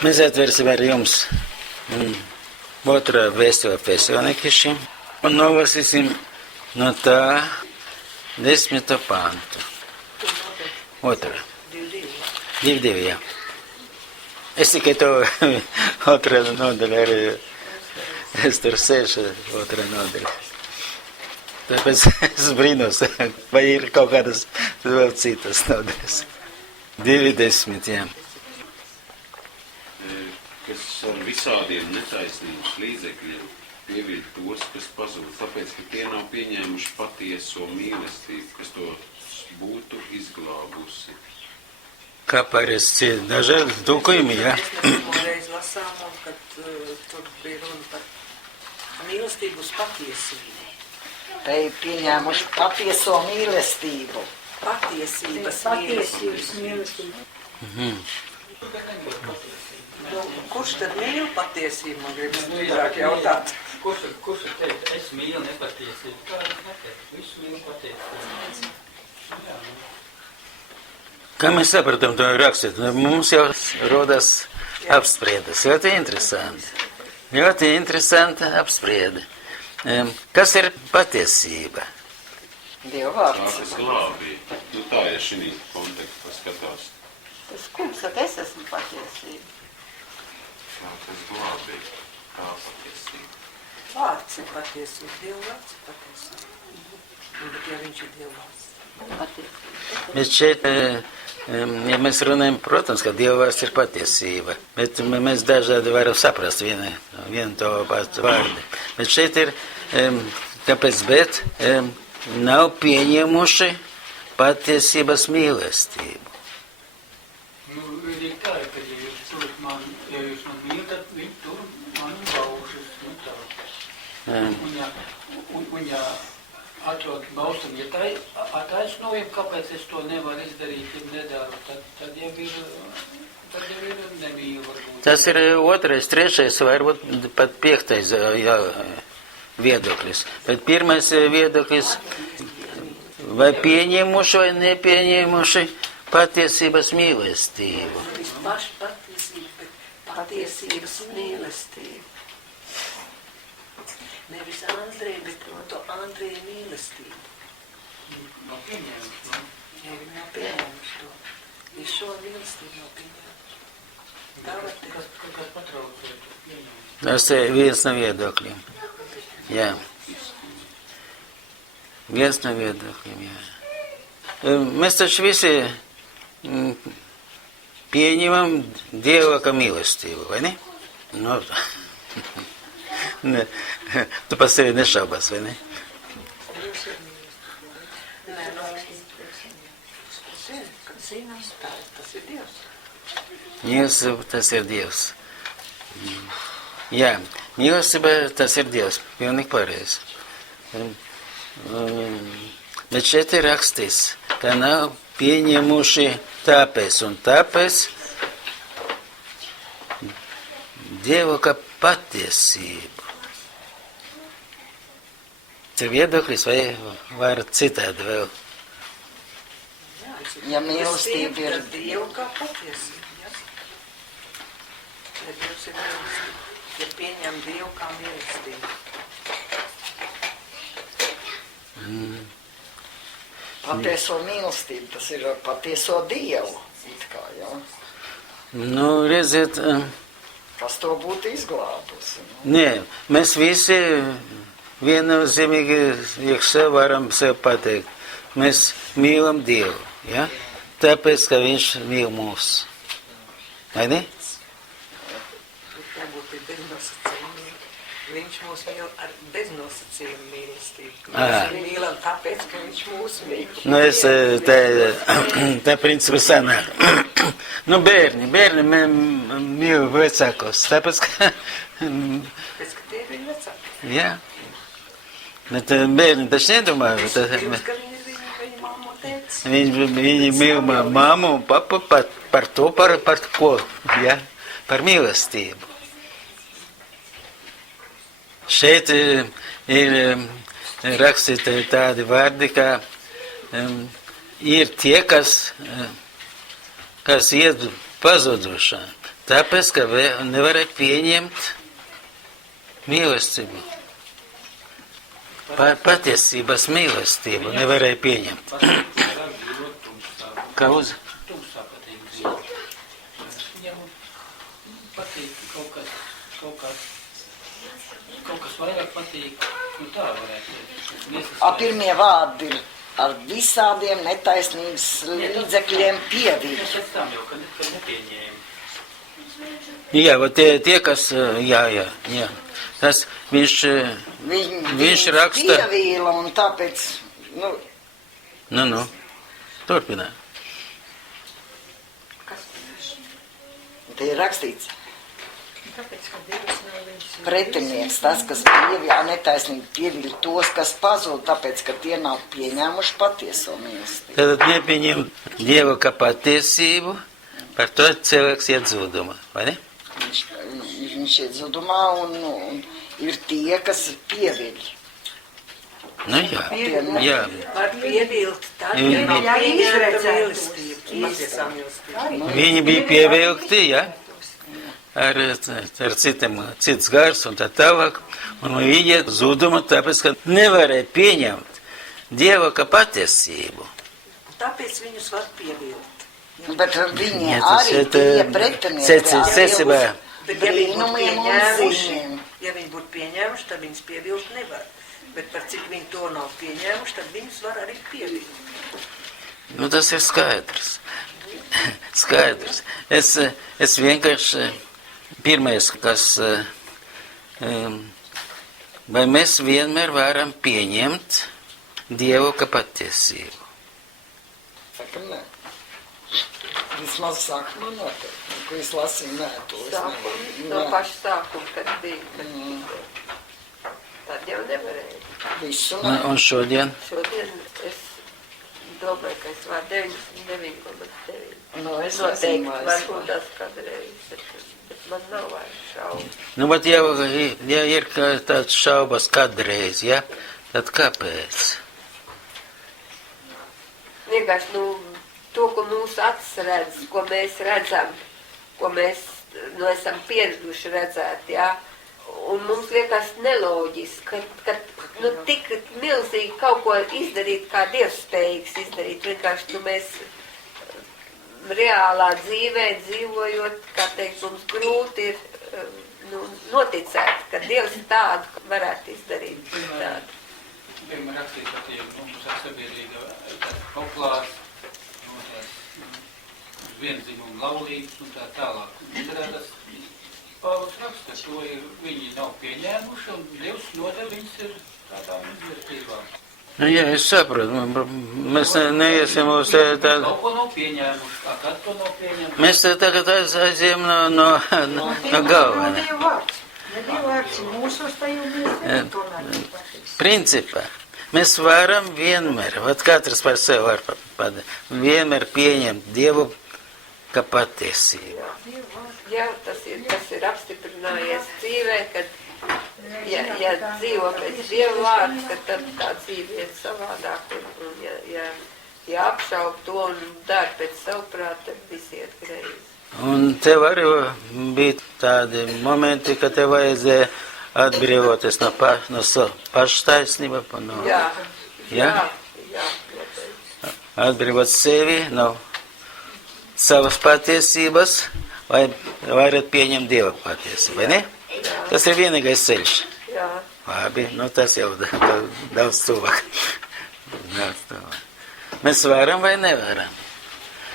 Mēs atvērsim ar jums otro vēstuli Fesonikiešiem un nolasīsim no tā 10. pantu. Otrā. 2, jā. Es tikai to otrā nodaļa arī, es tur sēžu otrā nodaļa. Tāpēc es brīnos, vai ir kaut kādas vēl citas nodaļas. 2:10, jā. Kas ar visādiem netaisnības līdzekļiem pieviļ tos, kas pazūd, tāpēc, ka tie nav pieņēmuši patieso mīlestību, kas to būtu izglābusi. Kā parasti dažādi tulkojumi, jā? Mēs nereiz lasām, kad tur bija runa par mīlestību uz patiesību. Te ir pieņēmuši patieso mīlestību. Patiesības mīlestību. Kurš tad mīl patiesību, man gribas vairāk jautāt? Kurš teica, es mīlu nepatiesību? Tā es neteicu, viss mīl patiesību. Kā mēs sapratam to rakstīt? Mums jau rodas apspriedas. Ļoti interesanti. Ļoti interesanti apspriedi. Kas ir patiesība? Dieva vārds. Tas glābī. Nu tā, ja šī kontekstā skatās. Tas kungs, ka es esmu patiesība. Jā, tas glābī. Tā patiesība. Vārds ir patiesība, Dieva vārds ir patiesība. Bet ja viņš ir Dieva vārds. Patiesība. Bet šeit, ja mēs runājam, protams, ka Dieva vārds ir patiesība, bet mēs dažādi varam saprast vienu to pats vārdu. Bet šeit ir, kāpēc, bet nav pieņemuši patiesības mīlestību. Nu, ir tā, ka ja jūs turat man, ja jūs man mīl, tad viņi tur mani baušas, nu tā. Un ja atrod bausam, ja tā attaisnojam, kāpēc es to nevaru izdarīt, ja nedaru, tad jau ir nemīlu varbūt. Tas ir 2., 3., varbūt pat 5. viedoklis. Bet 1. viedoklis, vai pieņemuši vai nepieņemuši patiesības mīlestību. Nevis paši patiesība, bet patiesības mīlestība. Nevis Andreja, bet to Andreja mīlestību. Nav pieņēmuši, nu. Ja viņi nav pieņēmuši to. Viņš šo mīlestību nav pieņēmuši. Tā var teikt. Kas patraucē to pieņēmuši? Tas ir viens no viedokļiem. Jā. Viens no viedokļiem, jā. Mēs taču visi pieņemam Dieva kā mīlestību, vai ne? Nu, ne, tu par sevi nešaubās, vai ne? Nē, zinās, tas ir Dievs. Mīlestība, tas ir Dievs. Jā, mīlestība, tas ir Dievs. Pilnīgi pareizi. Bet šeit ir rakstīts, ka nav pieņemuši tāpēc un tāpēc Dievu kā patiesību. Tas ir viedoklis vai var citādi vēl? Ja mīlestība ir tad Dievu kā patiesība, ja? Ja Dievs ir mīlestība, ja pieņem Dievu kā mīlestību. patieso mīlestību, tas ir patieso Dievu. It kā, ja? Nu, redziet, Kas to būtu izglābusi? nē, mēs visi viennozīmīgi iekšā varam sev pateikt. Mēs mīlam Dievu, ja? Tāpēc, ka Viņš mīl mūs. Vai ne? Varbūt ir beznosacījumi. Viņš mūs mīl ar beznosacījumu mīlestību. Aha. Mēs mīlam tāpēc, ka viņš mūs mīl. Nu, es tā principā sanāk. Nu, bērni mīl vecākos, tāpēc, ka, Pēc, ka tie ir viņa vecāki. jā. Bet bērni taču nedomā, Pirms, ka viņi ir viņa mammu teica. viņi mīl mammu un papu par to, par ko, jā, par mīlestību. Šeit ir rakstīti tādi vārdi, ka ir tie, kas iet pazudušā. Tāpēc, ka nevarēja pieņemt mīlestību. Patiesības mīlestību nevarēja pieņemt. Kā uz? Tumsā patīk dzīvot. Viņam patīk kaut kas vairāk patīk, tā varētu teikt. Pirmie vārdi ir ar visādiem netaisnības līdzekļiem pieviļ. Pēc tam jau, kad nepieņēma. Jā, tie kas, jā. Tas viņš raksta. Pievīla un tāpēc, Turpinā. Te ir rakstīts. Tāpēc, ka Dievs nav viņus Pretinieks, tas, kas netaisnīgi pieviļ tos, kas pazūd, tāpēc, ka tie nav pieņēmuši patieso mīlestību. Tad nepieņem Dievu kā patiesību, par to cilvēks iet zudumā, vai ne? Viņš iet zudumā un ir tie, kas pieviļ. Nu jā. var pievilkt tad, ja nav pieņemta mīlestība. Patiesā mīlestība. Viņi bija pievilkti, jā, ar cits gars un tā tālāk, un viņi iet zudumā, tāpēc, ka nevarēja pieņemt Dievu kā patiesību. Tāpēc viņus var pievilkt. Bet viņi arī tie pretinieki Bet ja viņi būtu brīnumiem un pieņēmuši, zīmēm. ja viņi būtu pieņēmuši, tad viņus pievilkt nevar. Bet par cik viņi to nav pieņēmuši, tad viņus var arī pievilkt. Nu, tas ir skaidrs. Skaidrs. Es vienkārši, pirmais, kas, vai mēs vienmēr varam pieņemt Dievu kā patiesību? Saka, nē. Vismaz sākumā noteikti. Ko es lasīju, nē, to es nevaru. No paša sākuma, kad bija. Tad jau nevarēja. Visu nē. Un šodien? Šodien es domāju, ka es varu 99,9. No, es Noteikti nezinu, vai es varbūt tas kādreiz, bet man nav vairs šaubu. Nu, bet ja ir tāds šaubas kādreiz, ja? Tad kāpēc? Vienkārši, to, ko mūsu acis redz, ko mēs redzam, ko mēs esam pieraduši redzēt, jā. Un mums liekas neloģiski, ka tik milzīgi kaut ko izdarīt, kā Dievs spējīgs izdarīt. Vienkārši, mēs reālā dzīvē dzīvojot, kā teikt, mums grūti ir noticēt, ka Dievs tādu varētu izdarīt. Piemēram, rakstīt, ka tie mums ar sabiedrība populārs, vienzimumu laulības un tā tālāk. Tas Pāvils raksta, to viņi nav pieņēmuši un Dievs nodeva viņus ir tādām izvērtībām. Nu, jā, es saprotu, mēs neiesim uz tādu... Kaut ko nav pieņēmuši, kā kad to nav pieņēmuši. Mēs tagad aizējam no galvenā. Nebija vārds, mūsos tajā bija tomēr nepatiks. Principā, mēs varam vienmēr, katrs par sevi var vienmēr pieņemt Dievu kā patiesību. Jā, tas ir apstiprinājies dzīvē, kad, ja dzīvo pēc Dieva vārda, tad tā dzīve ir savādāk, un ja apšaub to un dara pēc savu prātu, tad viss iet greizi. Un tev arī bija tādi momenti, ka tev vajadzēja atbrīvoties no paštaisnība, Jā. Atbrīvot sevi no savas patiesības, vai varat pieņemt Dieva patiesību, vai ne? Jā. Tas ir vienīgais ceļš. Jā. Labi, tas jau daudz tuvāk. Mēs varam vai nevaram?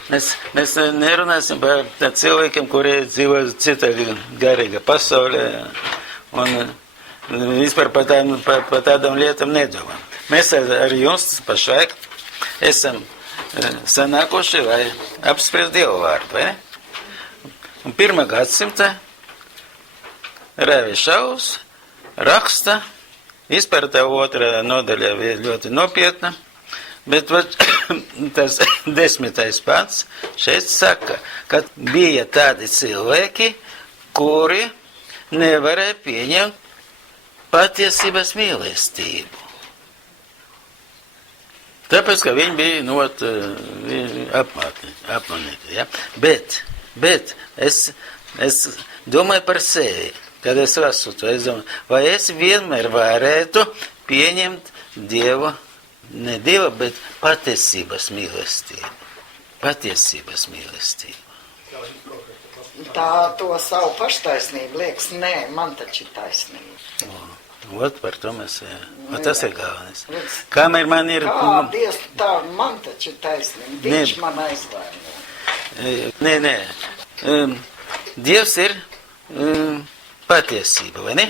Mēs nerunāsim par cilvēkiem, kuri dzīvo citā garīga pasaulē, un vispār par tādām lietām nedomām. Mēs ar jums pašlaik esam sanākuši, lai apspriest Dievu vārdu, vai ne? Un 1. gadsimta Rāvis Šaus raksta, vispār tā otrā nodaļa ļoti nopietna, bet tas 10. pants šeit saka, ka bija tādi cilvēki, kuri nevarēja pieņemt patiesības mīlestību. Tāpēc, ka viņi bija apmanīti, ja? Bet es Es domāju par sevi, kad es lasu to. Es domāju, vai es vienmēr varētu pieņemt Dievu, ne Dieva, bet patiesības mīlestību. Patiesības mīlestību. Tā to savu paštaisnību liekas, nē, man taču ir taisnība. Ot, par to mēs, jā. Tas ir galvenais. Kamēr man ir... Kā Dievs, tā man taču ir taisnība, viņš man aizvaino. Nē. Dievs ir patiesība, vai ne?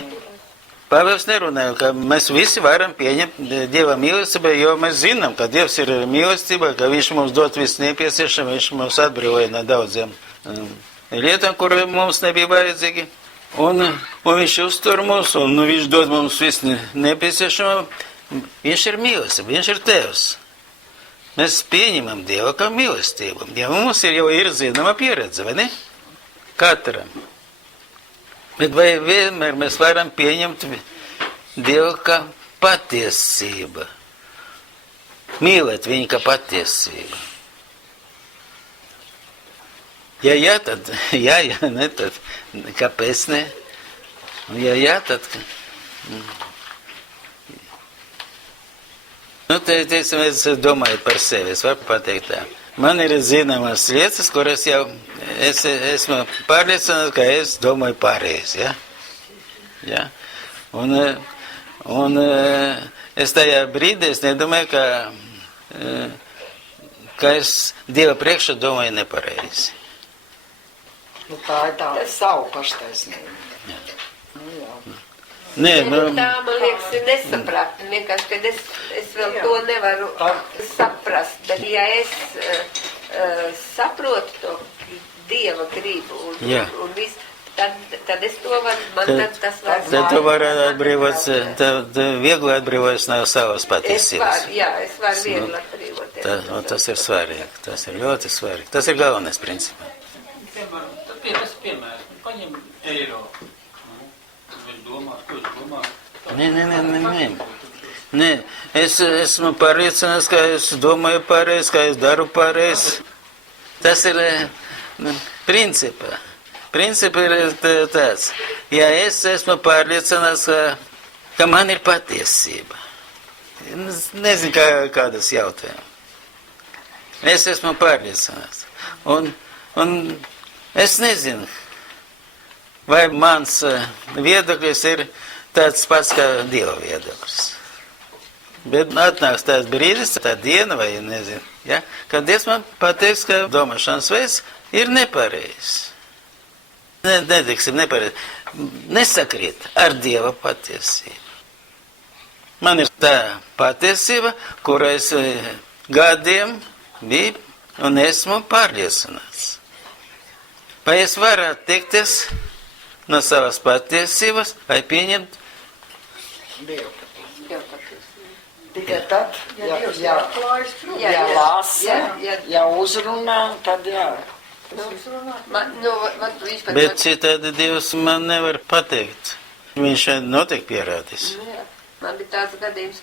Pāvils nerunāja, ka mēs visi varam pieņemt Dieva mīlestību, jo mēs zinām, ka Dievs ir mīlestība, ka Viņš mums dod visu nepieciešamo, Viņš mums atbrīvoja no daudziem lietām, kur mums nebija vajadzīgi. Un Viņš uztur mūs, un Viņš dod mums visu nepieciešamo. Viņš ir mīlestība, Viņš ir Tevs. Mēs pieņemam Dievu kā mīlestību. Ja mums jau ir zināma pieredze, vai ne? Katram. Bet vai vienmēr mēs varam pieņemt Dievu kā patiesība? Mīlēt viņu kā patiesība. Ja, tad jā, ne, tad kāpēc ne? Ja, tad... Teiksim, es domāju par sevi, es varu pateikt tā. Man ir zināmas lietas, kuras jau esmu pārliecināts, ka es domāju pareizi, ja? Ja? Un es tajā brīdī es nedomāju, ka es Dieva priekšā domāju nepareizi. Tā ir tā savu paštaisnība. Nē, Tā, man liekas, ir nesapratni. Vienkārši, kad es vēl to nevaru saprast. Bet ja es saprotu to Dieva gribu un visu, tad es to varu, tad tas var. Tad tu vari atbrīvot, tad viegli atbrīvoties no savas patiesības. Es varu viegli atbrīvoties. Tas ir svarīgi, tas ir ļoti svarīgi. Tas ir galvenais principā. Tas piemērs, paņem eiro. Nē, es esmu pārliecināts, ka es domāju pareizi, ka es daru pareizi. Tas ir principā. Principā ir tāds. Ja es esmu pārliecināts, ka man ir patiesība. Nezinu, kādas jautājumas. Es esmu pārliecināts. Un es nezinu, vai mans viedoklis ir tāds pats kā Dieva viedoklis. Bet atnāks tāds brīdis, tā diena vai nezinu, ja, kad Dievs man pateiks, ka domāšanas veids ir nepareizs. Netiksim nepareizi. Nesakrīt ar Dieva patiesību. Man ir tā patiesība, kura es gadiem biju un esmu pārliecināts. Vai es varu attiekties no savas patiesības, vai pieņemt Dievu patiesību. Tikai tad, ja lasa, ja uzrunā, tad jā. Bet citādi Dievs man nevar pateikt. Viņš noteikti pierādīs. Man bija tāds gadījums,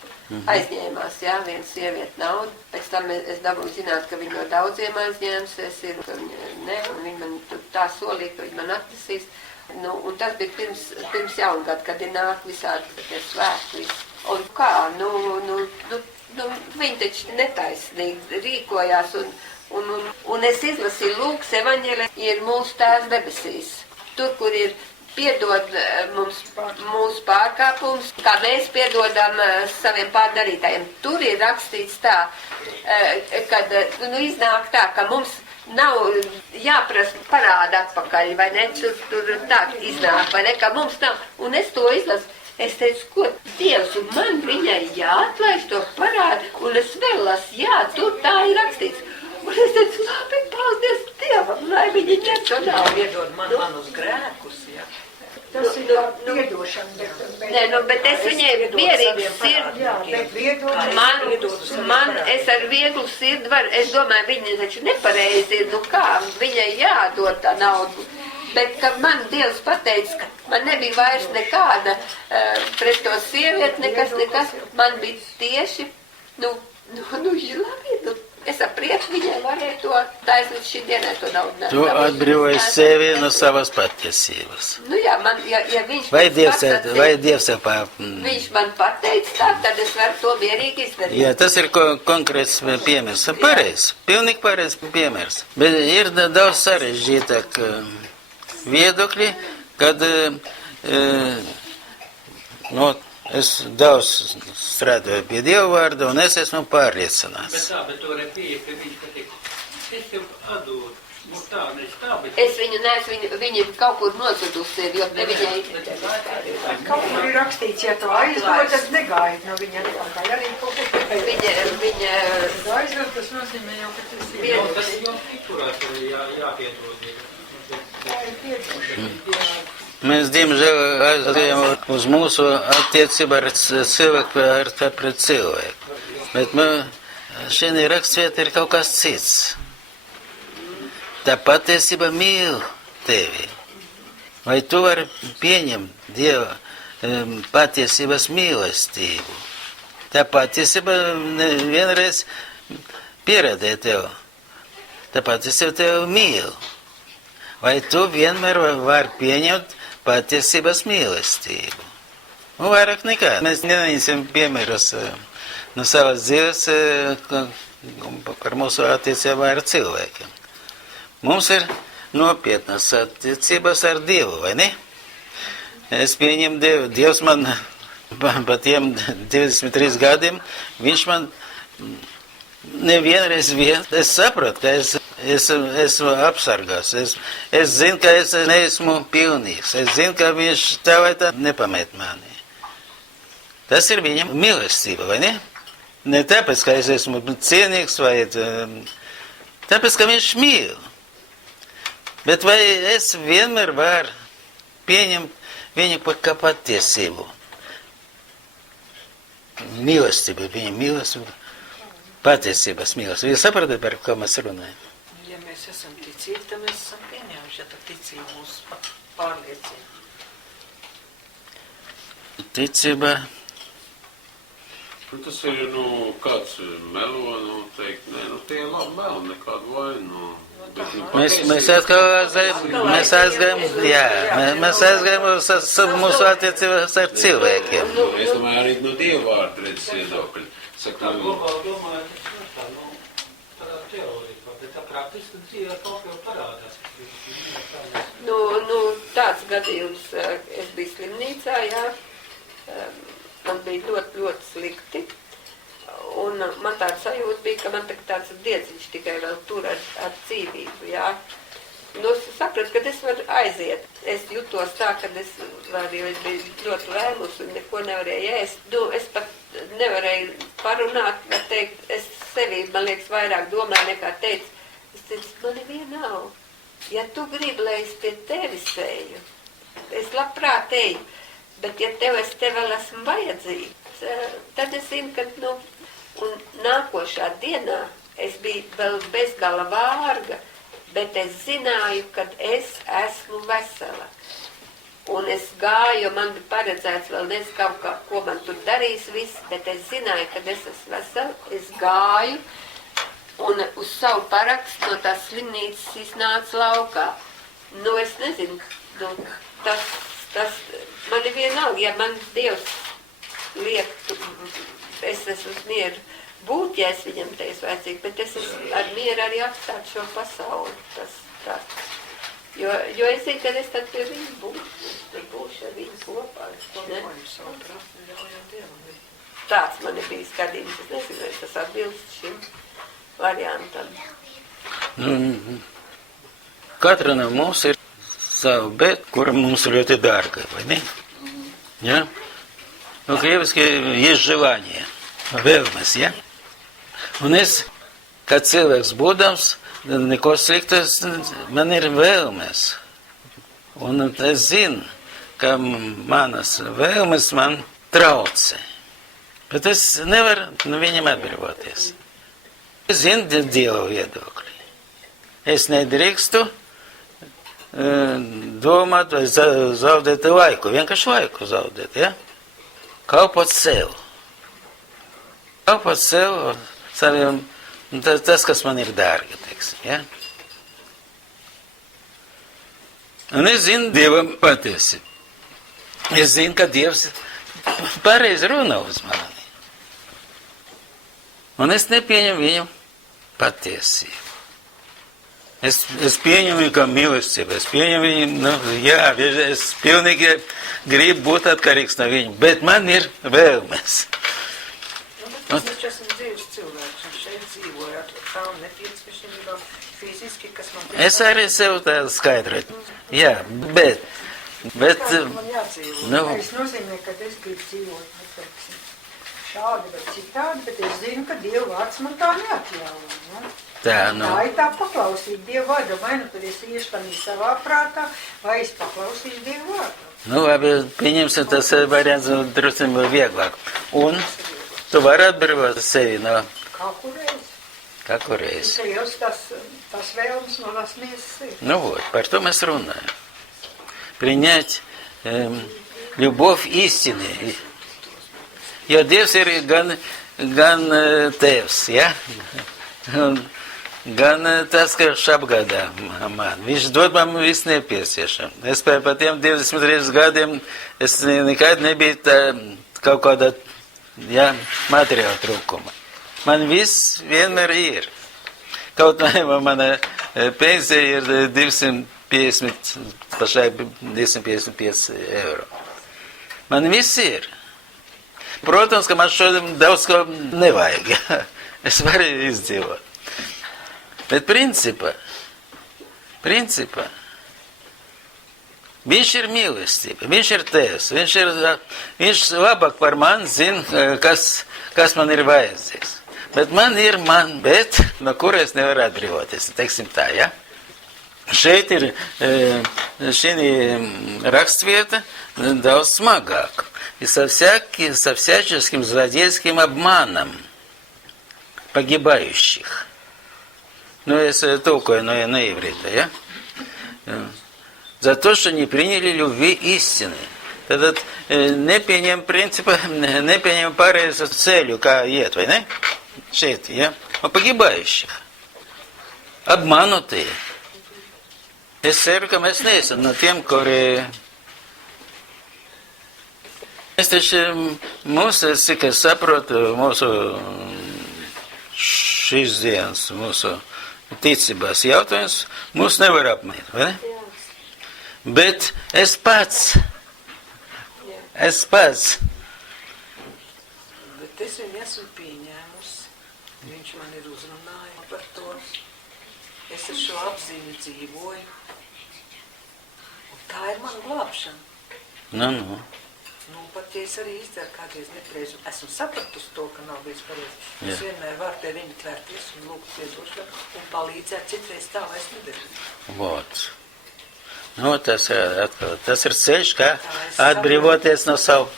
aizņēmās, viena sieviete naudu, pēc tam es dabūju zināt, ka viņa no daudziem aizņēmusies ir, un viņa man tā solīja, ka viņa man atnesīs. Un tas bija pirms jaungada, kad ir nāk visādi svētki. Un kā, viņi taču netaisnīgi rīkojās, un es izlasīju Lūkas evaņģēlē, ir mūsu Tēvs debesīs. Tur, kur ir piedod mums mūsu pārkāpumus, kā mēs piedodam saviem pārdarītājiem. Tur ir rakstīts tā, kad iznāk tā, ka mums nav jāprasa parāda atpakaļ, vai ne, tur tā iznāk, vai ne, ka mums nav. Un es to izlasu, es teicu, ko Dievs, un man viņai jāatlaiž to parādu, un es vēl lasu, tur tā ir rakstīts. Un es teicu, labi, paldies Dievam, lai viņi ņem to naudu. Piedod manus grēkus, Tas ir piedošana. Nē, bet es viņai mierīgi sirdi. Es ar vieglu sirdi varu, es domāju, viņa taču nepareizi ir, kā, viņai jādod tā naudu. Bet, kad man Dievs pateica, ka man nebija vairs nekāda pret to sievieti, nekas, man bija tieši, labi, Es ar prieku viņai varēju to taisnīt līdz šī dienai to naudu. Tu atbrīvoji sevi no savas patiesības. Nu jā, man, ja viņš Vai man Dievs, pasacīja, vai Dievs jau viņš man pateica tā, tad es varu to mierīgi izdarīt. Jā, tas ir konkrēts piemērs. Pareizi, pilnīgi pareizi piemērs. Bet ir daudz sarežģītāk viedokļi, kad es daudz strādāju pie Dieva vārda un es esmu pārliecināts. Bet tā, bet to varēja pieiet, ka viņš pateikt, es tev atdodu, nu tā, nevis tā, bet... Es viņu neesmu, viņa kaut kur nozudusi, jo te viņai... Kaut kur ir rakstīts, ja tu aizdod, tad negaidi no viņa atpakaļ. Arī kaut kur Viņa... aizved, tas nozīmē jau, ka tas ir. Jā, tas jau citurās jāpiedod. Tā ir piedošana. Mēs, diemžēl, aizgājām uz mūsu attiecību ar cilvēku pret cilvēku. Bet šī rakstvieta ir kaut kas cits. Tā patiesība mīl tevi. Vai tu vari pieņemt Dieva patiesības mīlestību? Tā patiesība vienreiz pierādīja tev. Tā patiesība tev mīl. Vai tu vienmēr vari pieņemt patiesības mīlestību? Un vairāk nekā. Mēs neņemsim piemērus no savas dzīves par mūsu attiecībā ar cilvēkiem. Mums ir nopietnas attiecības ar Dievu, vai ne? Es pieņemu Dievu. Dievs man pa tiem 23 gadiem, viņš man nevienreiz es saprotu, ka es esmu apsargās. Es zinu, ka es neesmu pilnīgs. Es zinu, ka viņš tā vai tā nepamet mani. Tas ir viņa mīlestība, vai ne? Ne tāpēc, ka es esmu cienīgs, vai tāpēc, ka viņš mīl. Bet vai es vienmēr varu pieņemt viņu kā patiesību? Mīlestība, viņa mīlestība, patiesības mīlestība. Jūs saprotat, par ko mēs runājam? Ja mēs esam ticīgi, tad mēs esam pieņēmuši, ja tā ticība mūs pārliecina. Ticība. Tas ir, kāds melo, teikt, nē, tie ir labi meli, nekādu vainu. Mēs aizgājam uz mūsu attiecības ar cilvēkiem. Es domāju, arī no Dieva vārda redzes viedokļa. Tā globāli domājot, tas tā, tādā teorija, bet tā praktiski dzīvē kaut jau parādās. Tāds gadījums, es biju slimnīcā, jā, man bija ļoti, ļoti slikti, un man tāda sajūta bija, ka man tāds diedziņš tikai vēl tur ar dzīvību, jā. Es sapratu, ka es varu aiziet. Es jutos tā, ka es biju ļoti vēmus un neko nevarēju ēst. Es pat nevarēju parunāt, bet teikt, es sevī, man liekas, vairāk domāju nekā teicu. Es teicu, man neviena nav. Ja tu gribi, lai es pie tevis eju, es labprāt eju, bet ja es tev vēl esmu vajadzīgs, tad es zinu, ka, un nākošā dienā es biju vēl bezgala vārga, bet es zināju, ka es esmu vesela. Un es gāju, man bija paredzēts vēl nezinu kaut kā, ko man tur darīs viss, bet es zināju, ka es esmu vesela. Es gāju un uz savu parakstu no tās slimnīcas iznāca laukā. Es nezinu, tas man ir vienalga, ja man Dievs liek, es esmu uz mieru būt, ja es viņam te esmu vajadzīga, bet es esmu ar mieru arī atstāt šo pasauli. Jo es zinu, ka es tad pie viņa būšu ar viņu kopā. Tāds man ir bijis gadījums, es nezinu, vai tas atbilst šim variantam. Katra no mums ir savu bet, kura mums ļoti dārga, vai ne? Ja? Krieviski есть желание, vēlmes, ja? Un es, kā cilvēks būdams, neko sliktas, man ir vēlmes. Un es zinu, ka manas vēlmes man traucē. Bet es nevaru no viņam atbrīvoties. Es zinu Dieva viedokli. Es nedrīkstu domāt vai zaudēt laiku, vienkārši laiku zaudēt, ja? Kalpot sev. Kalpot sev, saviem Tas, kas man ir dārga, teiksim, ja? Un es zinu Dievam patiesi. Es zinu, ka Dievs pareizi runā uz mani. Un es nepieņemu viņu patiesību. Es pieņemu viņu kā mīlestību, es pieņemu viņu, jā, es pilnīgi gribu būt atkarīgs no viņu, bet man ir vēlmes. Es taču esmu dzīves cilvēks, un šeit dzīvoju ar tām nepieciešamībām fiziski, kas man... Es arī sev tā skaidroju. Jā, bet... Man jādzīvo. Nu, Tas nozīmē, ka es gribu dzīvot, teiksim, šādi vai citādi, bet es zinu, ka Dieva vārds man tā neatļauj. Ne? tā, Tā ir tā paklausība Dieva vārda, vai nu tad es iešpanīju savā prātā, vai es paklausīšu Dieva vārdu. labi, pieņemsim tas variants drusku vieglāk. Un tu vari atbrīvot sevi no Kā kureiz. Tas ir jau tas vēlmes no tās miesas ir. Ну вот, par to mēs runājam. Принять любовь истины. Jo Dievs ir gan Tēvs, ja? Gan tas, kas apgādā man. Viņš dod man visu nepieciešam. Es par tiem 23 gadiem es nekad nebiju tā, kaut kādā materiāla trūkuma. Man viss vienmēr ir. Kaut vai mana pensija ir 250, pašlaik 255 eiro. Man viss ir. Protams, ka man šodien daudz ko nevajag. Es varu izdzīvot. Bet principā, viņš ir mīlestība, viņš ir Tēvs, viņš labāk par mani zina, kas man ir vajadzīgs. Bet bet no kuras nevar atbrīvoties, teiksim tā, ja? Šeit ir šī rakstvieta daudz смагāk. И со всяческим злодейским обманом погибающих. Ну, если толкую на иврите, ja? За то, что не приняли любви истины. Tad nepieņem principā, nepieņem pareizu ceļu, kā iet, vai ne? Šeit, ja? Pagibājušie. Apmanutie. Es ceru, ka mēs neesam no tiem, kuri... Es taču mūsu, cik es saprotu, mūsu šīs dienas, mūsu ticībās jautājums, mūs nevar apmainīt, vai ne? Bet es pats... Bet es viņu esmu pieņēmusi. Viņš man ir uzrunājis par to. Es ar šo apziņu dzīvoju. Un tā ir mana glābšana. Nu. Nu, pat ja es arī izdaru kādreiz nepareizi, esmu sapratusi to, ka nav bijis pareizi. Jā. Es vienmēr varu pie viņa tvērties un lūgt piedošanu un palīdzēt citreiz tā, lai es nedarītu. Вот. Nu, tas ir ceļš, kā atbrīvoties no savu.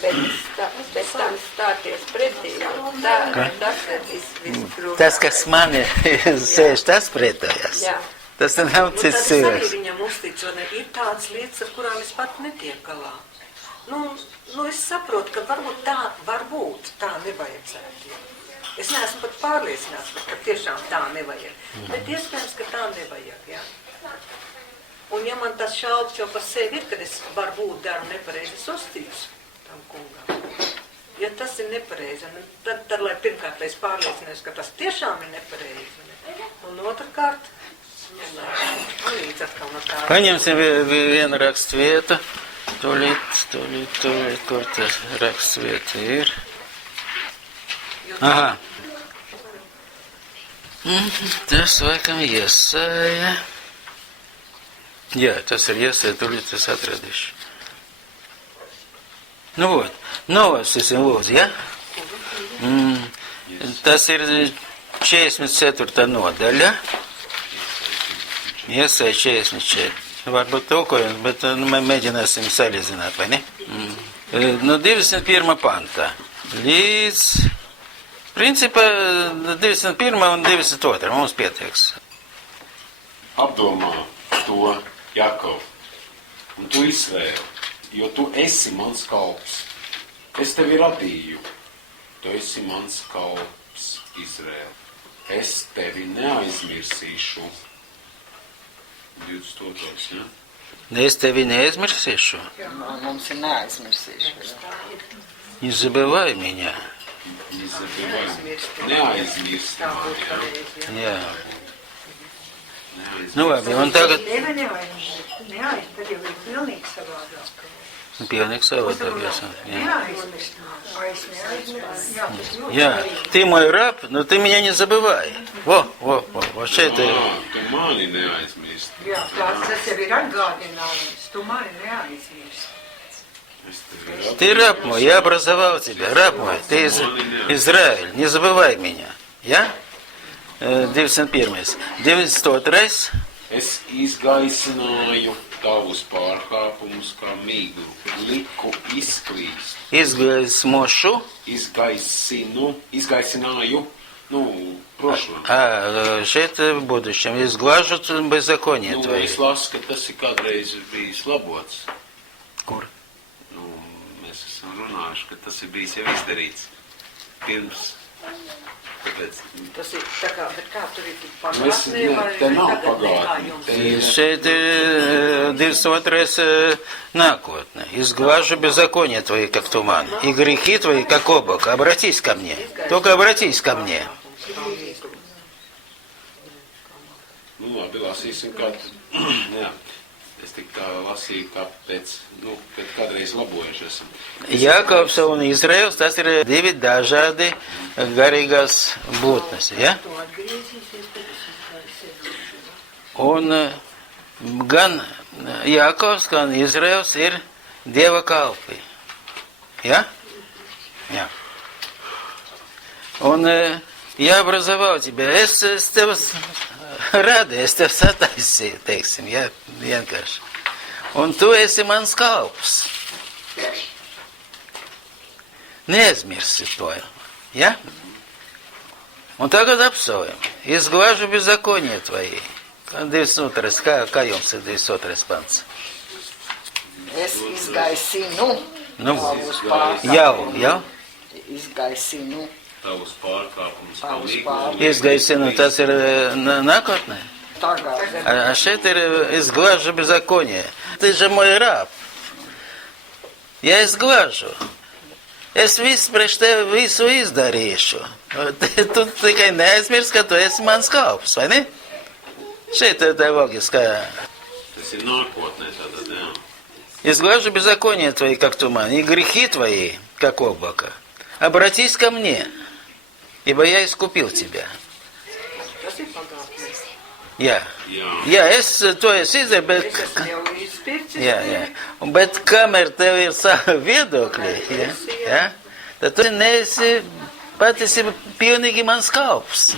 Bet tam stāties pretī, tas ir visgrūtāk. Tas, kas man sēž, tas pretojas. Jā. Tas nav Nu, cits tad es arī cilvēks. viņam uzticu, un ir tādas lietas, ar kurām es pat netiek galā. Nu, es saprotu, ka varbūt tā nevajadzētu. Es neesmu pat pārliecināts, ka tiešām tā nevajag. Bet iespējams, ka tā nevajag, jā. Un ja man tas šaubas jau par sevi ir, kad es varbūt daru nepareizi, es uzticu tam kungam. Ja tas ir nepareizi, tad lai pirmkārt es pārliecinājos, ka tas tiešām ir nepareizi. Un otrkārt, palīdz atkal no tā. Paņemsim vienu rakstvietu. Tūlīt, kur tas rakstvieta ir. Aha. Tas laikam Jesaja. Jā, tas ir Jesaja, tūlīt es atradīšu. Nu, vot. Nolasīsim lūdzu, ja? Tas ir 44. nodaļa. Jesaja 44. Varbūt tulkojums, bet mēģināsim salīdzināt, vai ne? No 21. pantā līdz, principā, 21. un 22. mums pietieks. Apdomā to, Jakov, un tu Izraēl, jo tu esi mans kalps. Es tevi radīju, tu esi mans kalps. Izraēl. Es tevi neaizmirsīšu. 22. Ja? Es tevi neaizmirsīšu. Mums ir neaizmirsīšu. Не забывай меня. Neaizmirsti mani. Ja? Jā. Nu labi, un tagad Tevi neaizmirst. Neaizmirst, tad jau ir pilnīgi savādāk. pilnīgi savādāk. Jā. Neaizmirst. Aizmirst. Jā, tas ļoti Я, svarīgi. ты мой раб, но ты меня не забывай. Вот что это. Tu mani neaizmirsti. Jā, tas jau ir atgādinājums. Tu mani neaizmirst. Es tevi Ты раб мой, я образовал тебя, раб мой, ты из Израиль, не забывай меня. Я? 21. 92. Es izgaisināju tavus pārkāpumus kā miglu, liku izklīst, Изгасмошу. izgaisināju, прошлом. Šeit в будущем. Изглажут беззаконие твои. Es lasu, ka tas ir kādreiz bijis labots. Kur? Mēs esam runājuši, ka tas ir bijis jau izdarīts pirms. Tāpēc, Tas ir tā kā, bet kā tur ir es, pagātnē vai te nav tagadnē, kā pagātne. jums? Te ir Šeit 22. Nākotne. Изглажу беззаконие твои, как туман, и грехи твои, как облако. Обратись ко мне. Только обратись ко мне. labi, lasīsim kā. Jā, es tik tā lasīju, kāpēc, kad kādreiz labojuši esam. Jākops un Izraels, tas ir divi dažādi garīgās būtnes. Ja? Tu atgriezīsies, tad es izdarīšu. Un gan Jākovs, gan Izraels ir Dieva kalpi. Ja? Jā. Un я образовал тебя, es tev radīju, es tev sataisīju, teiksim, ja, vienkārši. Un tu esi mans kalps. Neaizmirsi to, ja? Un tagad apsojam, izglāžu беззаконие твои. 22. Kā jums ir 22. pants? Es izgaisinu Nu, tavus pārkāpumus. jau. Izgaisinu Tavus pārkāpumus, kā tavus miglu. pārkāpumus. Izgaisinu, tas ir nākotnē. Tagad. А šeit ir изглажу беззаконие. Ты же мой раб. Я изглажу. Es visu priekš tevi visu izdarīšu. Tu tikai neaizmirsti, ka tu esi mans kalps, vai ne? Šeit ir tā logiskā. Tas ir nākotnē tātad, jā. Изглажу беззаконие твои, как туман, и грехи твои, как облако. Обратись ко мне, ибо я искупил тебя. Tas ir pagātnē. Jā. Jā. Jā, es to izdarīju, bet... Es esmu jau izpircis. Jā. Bet kamēr tev ir savi viedokļi, ja, tad tu neesi patiesi pilnīgi mans kalps.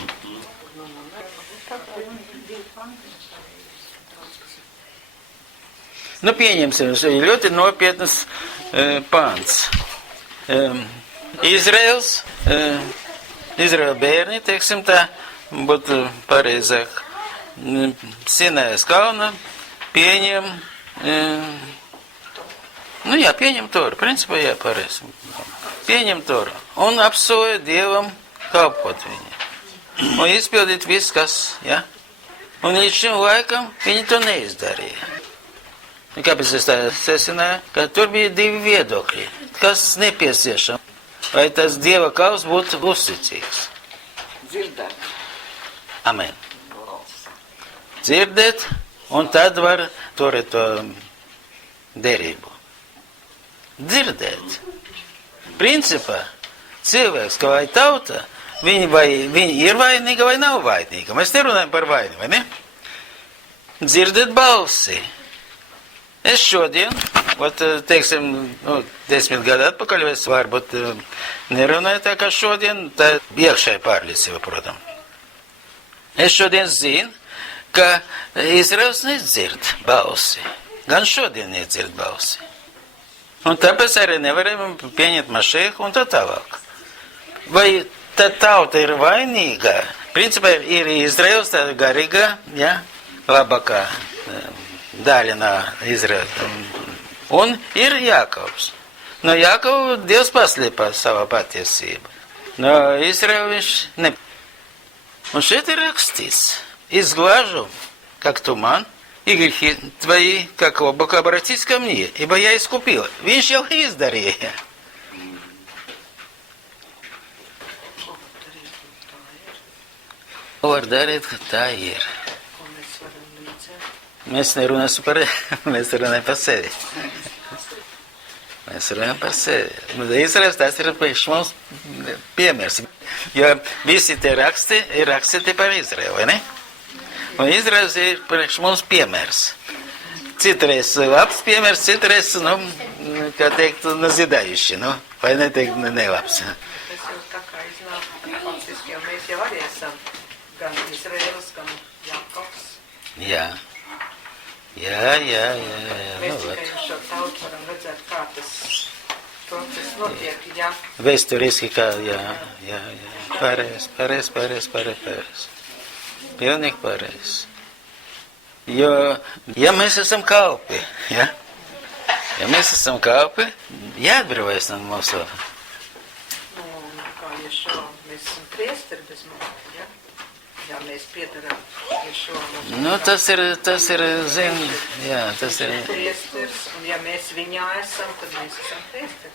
Nu, pieņemsim, šis ir ļoti nopietnas pants. Izraēla bērni, teiksim tā, būtu pareizāk, Sinajas kalna pieņem, pieņem Toru, principā pareizi. Pieņem Toru un apsoja Dievam kalpot viņu. Un izpildīt viss, kas, ja? Un līdz šim laikam viņi to neizdarīja. Un kāpēc es tā secināju? Ka tur bija divi viedokļi. Kas nepieciešams? Vai tas Dieva kalps būtu uzticīgs? Dzirdēt. Amen. Dzirdēt, un tad var turēt to derību. Dzirdēt. Principā, cilvēks, kā vai tauta, viņi ir vainīga vai nav vainīga. Mēs nerunājam par vainu, vai ne? Dzirdēt balsi. Es šodien, teiksim, 10 gadu atpakaļ, es varbūt nerunāju tā kā šodien, tā iekšēja pārliecība, protams. Es šodien zinu, ka Izraels nedzird balsi. Gan šodien nedzird balsi. Un tāpēc arī nevaram pieņemt Mašiehu un tā tālāk. Vai tā tauta ir vainīga? Principā ir Izraels tā garīga, ja, labākā daļa no Izraela. Un ir Jākovs. No Jākova Dievs paslēpā savu patiesību. No Izraela viņš ne. Un šeit ir rakstīts, изглажу, как туман, и грехи твои, как облако, обратись ко мне, ибо я искупил. Viņš jau izdarīja. Ko var darīt, ka tā ir? Ko mēs varam līdzēt? Mēs nerunāsim par, mēs runājam par sevi. Mēs runājam par sevi. Izraels tas ir priekš mums piemērs. Jo visi tie raksti ir rakstīti par Izraelu, vai ne? Un Izraels ir priekš mums piemērs. Citreiz labs piemērs, citreiz, nu, kā teikt, nazidājuši, nu, vai neteikt, nelabs. Tas jau tā kā iznāk, faktiski jau mēs jau arī esam gan Izraēlas, gan Jakobs. Jā. Mēs Nu, tikai uz šo tautu varam redzēt, kā tas process notiek, ja vēsturiski kā, jā. Pareiz. Pilnīgi pareiz. Jo, ja mēs esam kalpi, ja jāatbrīvojas no mūsu. nu, kā Ješo, mēs esam priesteri bez mūsu, ja? Ja mēs piedaram Ješo mūsu. Nu, tas ir, zin, jā, tas ir, Priesteris, un ja mēs viņā esam, tad mēs esam priesteri.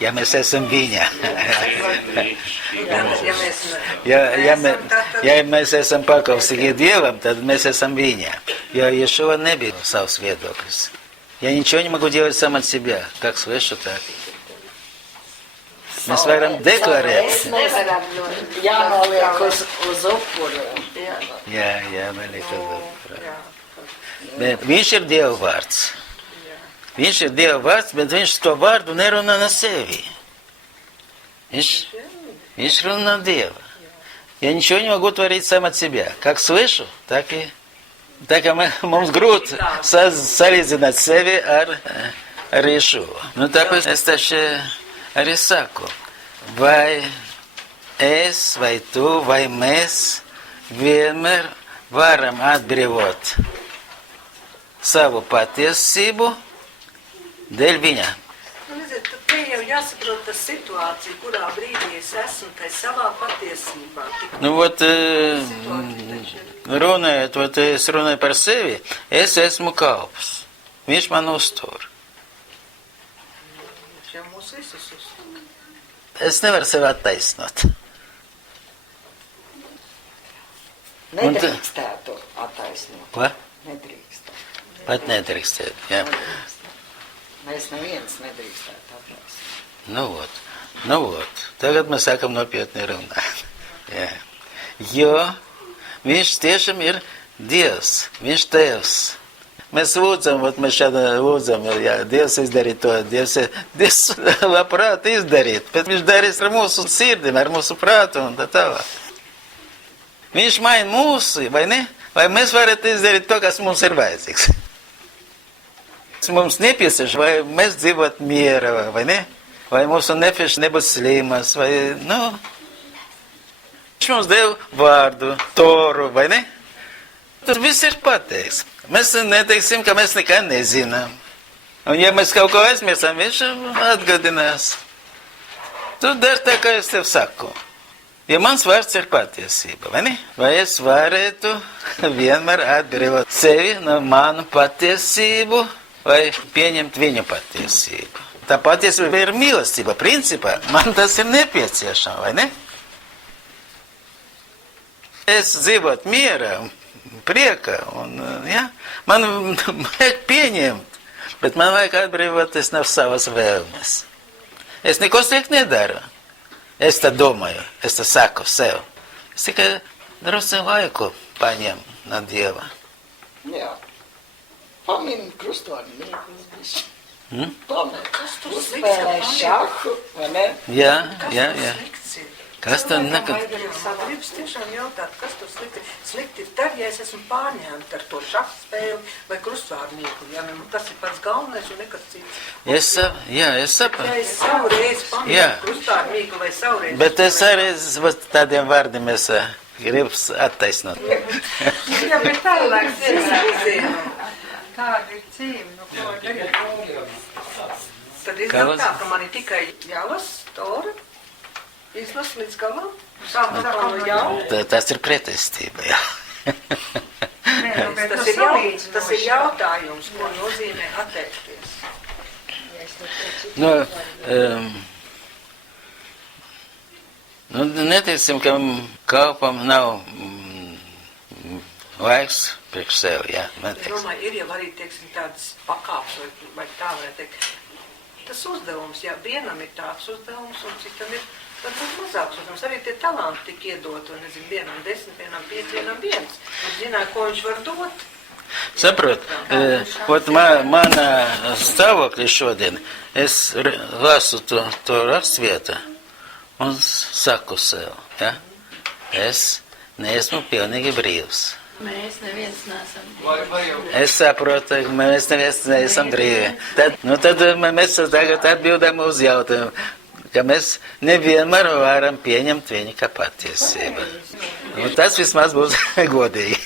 ja mēs esam viņa. Ja mēs Ja mēs esam paklausīgi Dievam, tad mēs esam viņa. Jo Ješua nebija savs viedoklis. Я ничего не могу делать сам от себя, как слышу, так. Mēs varam deklarēt. Mēs nevaram Jānoliek uz upuru. Jā, neliek uz upuru. Bet viņš ir Dieva vārds. Viņš ir Dieva vārds, bet viņš to vārdu nerunā no sevi. Viņš runā no Dieva. Я ничего не могу творить сам от себя. Как слышу, так и mums grūti salīdzināt sevi ar Ješuvu. Nu, tāpēc es taču arī saku, vai es, vai tu, vai mēs vienmēr varam atbrīvot savu patiesību dēļ viņa. Nu, redziet, tad te jau jāsaprot tā situācija, kurā brīdī es esmu tai savā patiesībā. Nu, vot, runājot, vot es runāju par sevi, es esmu kalps. Viņš man uztur. Viņš jau mūs visus uztur. Es nevaru sevi attaisnot. Nedrīkstētu attaisnot. Ko? Nedrīkstētu. Pat nedrīkstēt, jā. Mēs neviens nedrīkstētu attaisnot. Nu, vot. Tagad mēs sākam nopietni runāt. Jā. Jo viņš tiešām ir Dievs, viņš Tevs. Mēs lūdzam, mēs šādā lūdzam, jā, Dievs izdarīt to, Dievs labprāt izdarīt, bet viņš darīs ar mūsu sirdim, ar mūsu prātu un tā tālāk. Viņš maina mūsu, vai ne? Vai mēs varētu izdarīt to, kas mums ir vajadzīgs. Mums nepieciešams, vai mēs dzīvot miera, vai ne? Vai mūsu nefešs nebūs slimas, vai, nu, viņš mums deva vārdu, Toru, vai ne? Tur viss ir pateikts. Mēs neteiksim, ka mēs nekā nezinām. Un ja mēs kaut ko aizmirstam, viņš atgadinās. Tu dari tā, kā es tev saku. Ja mans vārds ir patiesība, vai ne? Vai es varētu vienmēr atbrīvot sevi no manu patiesību, vai pieņemt viņu patiesību. Tā patiesība ir mīlestība. Principā man tas ir nepieciešama, vai ne? Es dzīvot mierā, prieka, un, ja, man vajag pieņemt, bet man vajag atbrīvoties no savas vēlmes. Es neko slikti nedaru. Es tā domāju, es tā saku sev. Es tikai drusku laiku paņemu no Dieva. Jā. Pamini krustvārdu mīklis bišķi. Pamini. Uzspēlē šahu, vai ne? Jā. Slikts ir. Kas tad nekad? Vajag arī savu gribas tiešām jautāt, kas tur slikti. Slikti ir tad, ja es esmu pārņēmta ar to šahu spēli vai krustvārnīku. Ja, nu, tas ir pats galvenais un nekas cits. Es saprotu. Ja es savu reizi paminu krustvārnīku vai savu reizi. Bet es arī tādiem vārdiem es gribu attaisnot. Jā, bet tālāk zinu. Tāda ir cīma, nu ko darīt? Tad iznāk tā, ka man ir tikai jālas Tora, Izlas līdz galam. Sākam no jauna. Tas ir pretestība, jā. Nē, nu, bet Tas nu ir salīdzinoši. jautājums, ko nozīmē atteikties. Ja es teicu, Nu, neteiksim, ka kalpam nav laiks priekš sev, jā. Es Neteiksim. domāju, ir jau arī, teiksim, tāds pakāps, vai tā varētu teikt. Tas uzdevums, jā, vienam ir tāds uzdevums, un citam ir varbūt mazāks uzdevums. Arī tie talanti tik iedot, un nezinu, vienam 10, vienam 5, vienam 1. Viņš zināja, ko viņš var dot. Saprot, ot mana stāvokļi šodien, es lasu to rakstvietu un saku sev, ja? Es neesmu pilnīgi brīvs. Mēs neviens nesam. Vai jau Es saprotu, ka mēs neesam brīvi. Tad mēs tagad atbildam uz jautājumu, ka mēs nevienmēr varam pieņemt viņu kā patiesību. Tas vismaz būs godīgi.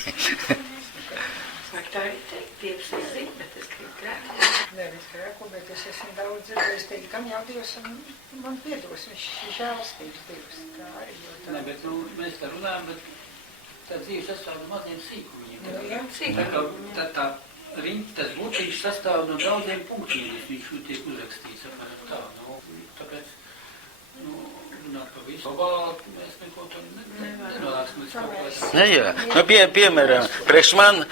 Var tā arī teikt, Dievs ir zina, bet es gribu grēkot. nevis grēku, bet es esmu daudz dzirdējis teikt, gan jau Dievs man piedos, viņš ir žēlastības Dievs. Tā arī, jo tā. ne, bet nu, mēs tā runājam, bet tā dzīve sastāv no maziem sīkumiņiem. Nu, jā, Tā tas būtības sastāv no daudziem punktiem, viņš tiek uzrakstīts apmēram tā. Nu, tāpēc, runāt par visu labāk, mēs neko to nenolāksim līdz kaut kādam. Jā, piemēram, priekš man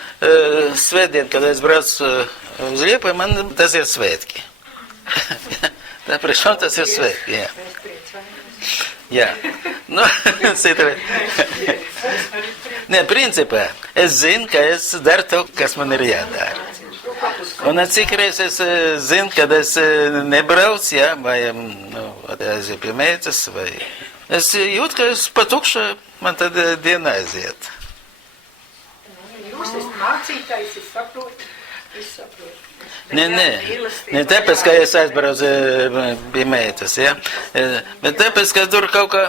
svētdien, kad es braucu uz Liepoju, man tas ir svētki. Tā priekš man tas ir svētki, jā. Es priecājos. Jā. Nē, principā, es zinu, ka es daru to, kas man ir jādara. Un cik reizes es zinu, kad es nebraucu, jā, vai aizietu pie meitas, vai... Es jūtu, ka es patukšu, man tad diena aiziet. Jūs esat mācītājs, es saprotu, es saprotu. Nē, tāpēc, ka es aizbraucu pie meitas, jā. Bet tāpēc, ka tur kaut kā,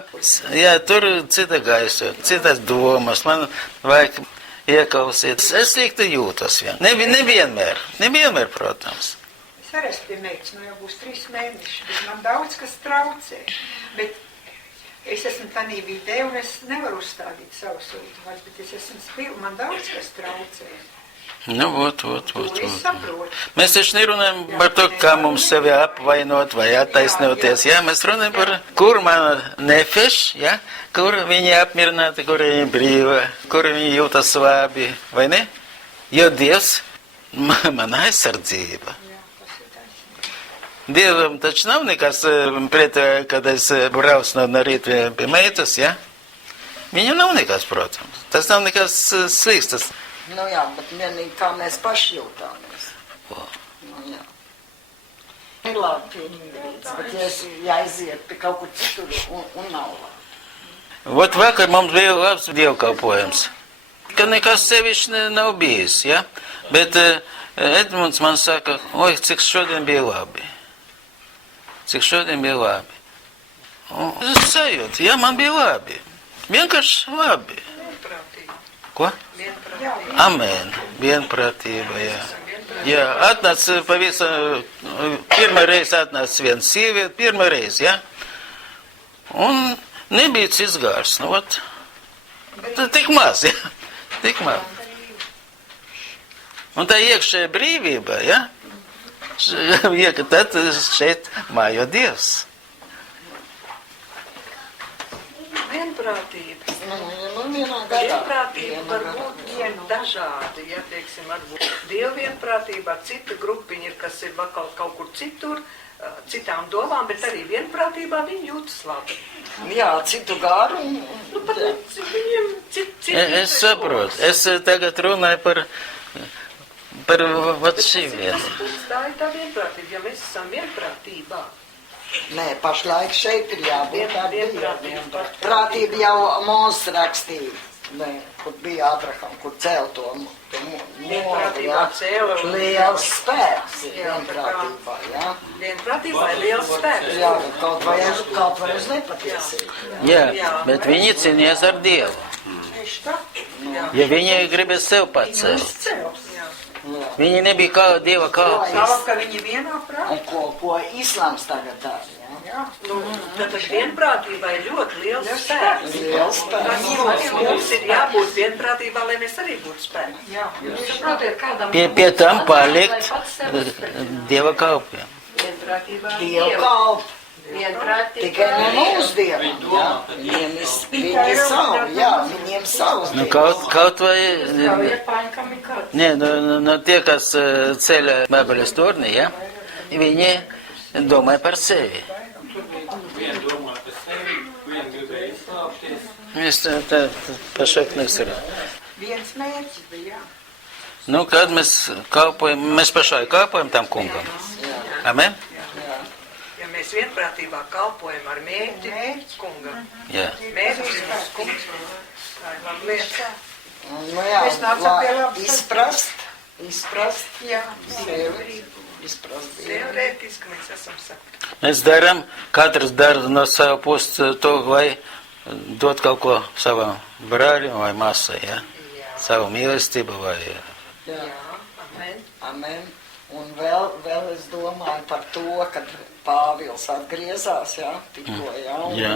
jā, tur cita gaisa, citas domas, man vajag ieklausīt. Es slikti jūtos, jā. Nevienmēr, protams. Es arī esmu pie meitas, nu jau būs 3 mēneši, bet man daudz kas traucē. Bet es esmu tādā vidē un es nevaru uzstādīt savu sūtu vairs, bet es esmu spilva, man daudz kas traucē. Nu, vot. Es saprotu. Mēs taču nerunājam par to, kā mums sevi apvainot vai attaisnoties, jā. Mēs runājam par, kur mana nefeš, jā, kur viņi apmierināti, kur viņi brīva, kur viņi jūtas labi, vai ne? Jo Dievs, mana aizsardzība. Jā, tas ir taisnība. Dievam taču nav nekas pret, kad es braucu no rīta pie meitas, jā? Viņam nav nekas, protams. Tas nav nekas slikts. Nu jā, bet vienīgi kā mēs paši jūtāmies. O. Nu jā. Ir labi piemīlīts, bet ja es jāiziet pie kaut kur citur un nav labi. Vot vakar mums bija labs dievkalpojums, ka nekas sevišķi nav bijis, ja? Bet Edmunds man saka, oi, cik šodien bija labi. Un es sajūtu, ja, man bija labi. Vienkārši labi. Vienprātīgi. Ko? Vienprātīgi. Amen. Vienprātība, jā. Jā, atnāca pavisam, pirmā reize atnāca viena sieviete, pirmā reize, jā. Un nebija cits gārs, nu, ot. Tik maz, jā. Tik maz. Un tā iekšējā brīvība, jā. Tad šeit mājo Dievs. Vienprātība. Vienā gadā. Vienprātība var būt dažādi, ja, teiksim, varbūt Dieva vienprātība, cita grupiņa ir, kas ir kaut kur citur, citām domām, bet arī vienprātībā viņi jūtas labi. Jā, citu garu. Nu, pat viņiem citi. Es saprotu, es tagad runāju par vat šī vieta. Tā ir tā vienprātība, ja mēs esam vienprātībā. Nē, pašlaik šeit ir jābūt Vienprātība. Prātība jau Mūzes rakstīja, ne, kur bija Abraham, kur cēl to Vienprātībā cēla. Liels spēks ir Jā, vienprātībā, jā. Vienprātībā ir liels spēks. Jā, kaut vai uz nepatiesību. Jā, bet viņi cīnījās ar Dievu. Tieši tā. Ja viņi gribēja sev pacelt. Cels. Jā. Viņi nebija kā Dieva kalps. Savu, ka viņi vienā prātā. Un ko Islāms tagad dara, jā? Jā. Nu, tad vienprātībai ir ļoti liels spēks. Liels spēks. Mums ir jābūt vienprātībā, lai mēs arī būtu spēki. Jā. Jūs saprotiet, kādam... Pie tam palikt Lai pats sev uzspēj. Dieva kalpiem. Vienprātībā Dievu kalpu. Vienprātībā. Tikai ne mūsdienām, jā. Viņiem ir savu, jā, viņiem savus Nu, dievus. kaut vai, Kā Japāņkam ir kāds. nē, nu tie, kas ceļa Bābeles tornī, ja, viņi domāja par sevi. Vien domā par sevi, vien gribēja izslāpties. Mēs tā pašāk nesaram. Viens mērķis bija, jā. Nu, kad mēs kalpojam, mēs pašai kalpojam tam kungam. Amen? Ja mēs vienprātībā kalpojam ar mērķi kungam. Jā. Mērķis ir mūsu kungs. Tā ir laba lieta. Nu jā, Mēs nācam pie labas izprast Jā. sevi, izprast Dievu. Teorētiski mēs esam sapratuši. Mēs darām, katrs dara no sava puses to, vai dot kaut ko savam brāļam vai māsai, ja? Savu mīlestību vai... Jā, Amen. amen. Un vēl es domāju par to, kad Pāvils atgriezās, jā, tikko, jā, un Jā.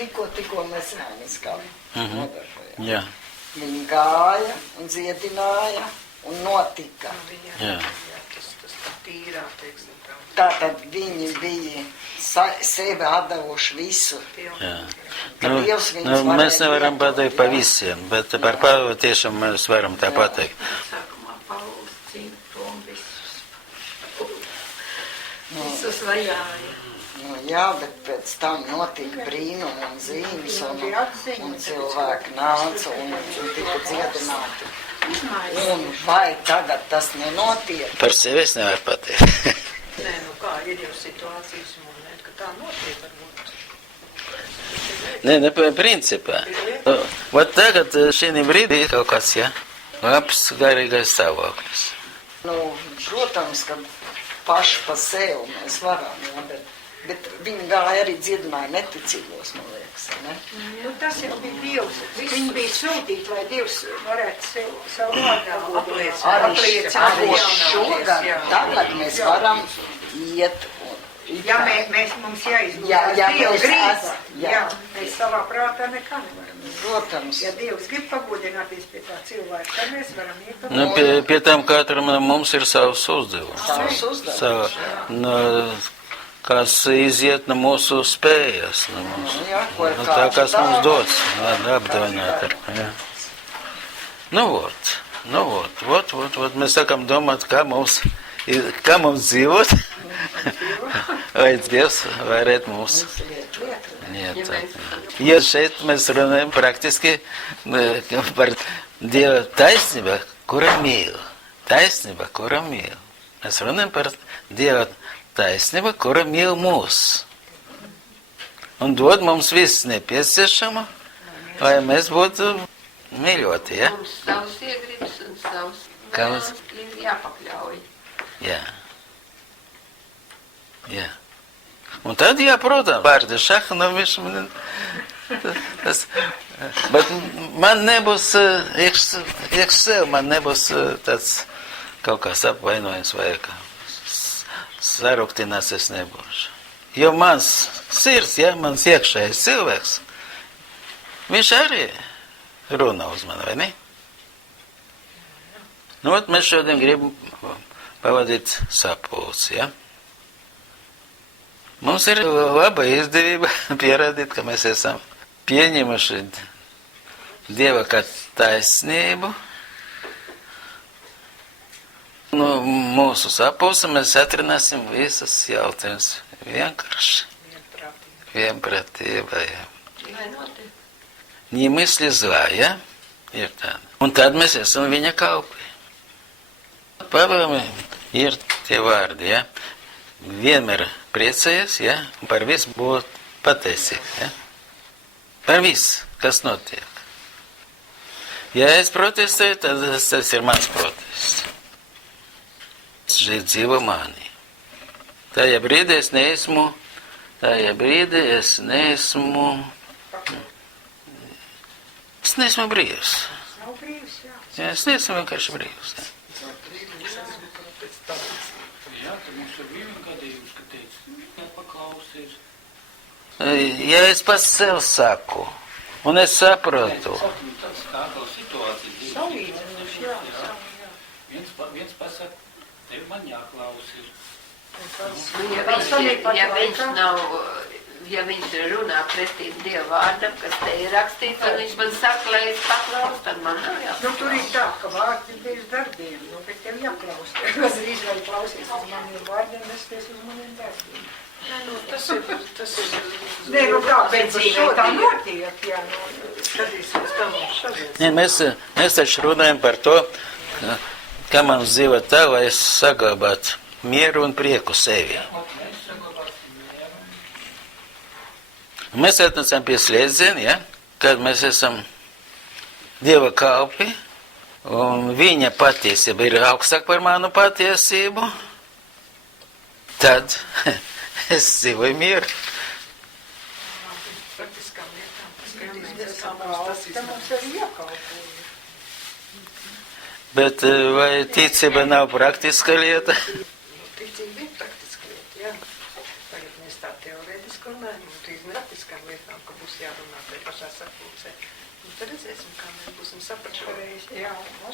tikko mēs nāmiskām nodažojām. Jā, Viņi gāja un dziedināja un notika. jā. Jā, tas tā tīrā, teiksim tā. Tātad viņi bija sevi atdevuši visu. Jā. Ka Nu, Dievs viņus nu, mēs varēja nevaram lietot, pateikt par jā. visiem, bet par Pāvilu tiešām mēs varam tā pateikt. Sākumā Pauls cīna prom visus. Visus vajāja. Nu, jā, bet pēc tam notika brīnumi un zīmes, un cilvēki nāca un tika dziedināti. Un vai tagad tas nenotiek? Par sevi es nevaru pateikt. Nē, nu kā, ir jau situācijas, momenti, ka tā notiek varbūt. Nē, principā. Vat tagad šī brīdī ir kaut kas, ja? Labs garīgais stāvoklis. Nu, protams, ka paši pa sevi mēs varam, jā, bet viņi gāja arī dziedināja neticīgos, man liekas, ne? Nu, tas jau bija Dievs. Viņi bija sūtīti, lai Dievs varētu savu vārdu apliecināt. Arī šogad, tagad mēs varam iet un... Ja mums jāizlūdz, Ja Dievs mēs grib, jā. jā, mēs savā prātā nekā nevaram. Protams. Ja Dievs grib pagodināties pie tā cilvēka, tad mēs varam iet pa Nu, pie tam katram no mums ir savs uzdevums. Savs uzdevums. Nu, kas iziet no mūsu spējas. No mūsu, Jā, ko ir no tā, kas kāds mums dāvā. dots. Apdāvināt ar. Jā. Nu, vot. Mēs sākam domāt, kā mums dzīvot. Vai Dievs varētu mums lietāt. Ja šeit mēs runājam praktiski par Dieva taisnību, kura mīl. Taisnība, kura mīl. Mēs runājam par Dieva taisnību, kura mīl mūs. Un dod mums viss nepieciešama, lai mēs būtu mīļoti, ja? Mums savus iegribas un savus Kādas? ir jāpakļauj. Jā. Jā. Un tad, jā, protams, vārdi Šahanovs, bet man nebūs, iekš sev, man nebūs tāds kaut kāds apvainojums vai sarūktinās es nebūšu. Jo mans sirds, ja, mans iekšējais cilvēks, viņš arī runā uz mani, vai ne? Nu, ot, mēs šodien gribam pavadīt sapulci, ja? Mums ir laba izdevība pierādīt, ka mēs esam pieņemuši Dieva kā taisnību. No mūsu sapulce mēs atrināsim visas jautājumus vienkārši. Vienprātība, ja. Vai notiek? Не мысли зла, ja? Ir tāda. Un tad mēs esam viņa kalpi. Pāvēlam ir tie vārdi, ja? Vienmēr priecājies, ja? Un par visu būt pateicīgs, ja? Par visu, kas notiek. Ja es protestēju, tad tas ir mans protests. Šeit dzīvo mani. Tajā brīdī es neesmu brīvs. Nav brīvs, jā. Ja, es neesmu vienkārši brīvs. Ja. Jā, tad mums ir bija gadījums, ka teica, nepaklausies. ja es pats sev saku, un es saprotu, Tā kā situācija dzīves. Salīdzinoši, jā. Viens pasaka, tev man jāklausīs. Ja viņš runā pretī Dieva vārdam, kas te ir rakstīts, un viņš man saka, lai es paklausu, tad man nav jāklausās. Nu, tur ir tā, ka vārdi ir bez darbiem, nu, bet tev jāklaus. Kas drīz vai klausies uz maniem vārdiem, nespēs uz maniem darbiem. Tas ir. Nē, nu kā, bet dzīvē tā tā notiek, jā, nu. Skatīsimies, kā mums šodien. Ne, mēs taču runājam par to, kā mums dzīvot tā, lai es saglabātu mieru un prieku sevi. Mēs atnācām pie slēdziena, ja, kad mēs esam Dieva kalpi, un viņa patiesība ir augstāk par manu patiesību, tad es dzīvoju mieru. Praktiskām lietām. Skatīsimies, kā Tā mums tas iznāk. mums arī jākalpo. Bet vai ticība nav praktiska lieta? Ticība ir praktiska lieta, jā. Tagad mēs tā teorētiski runājam, un trīs praktiskām lietām, ka būs jārunā tajā pašā sapulcē. Un tad redzēsim, kā mēs būsim saprašoreiz.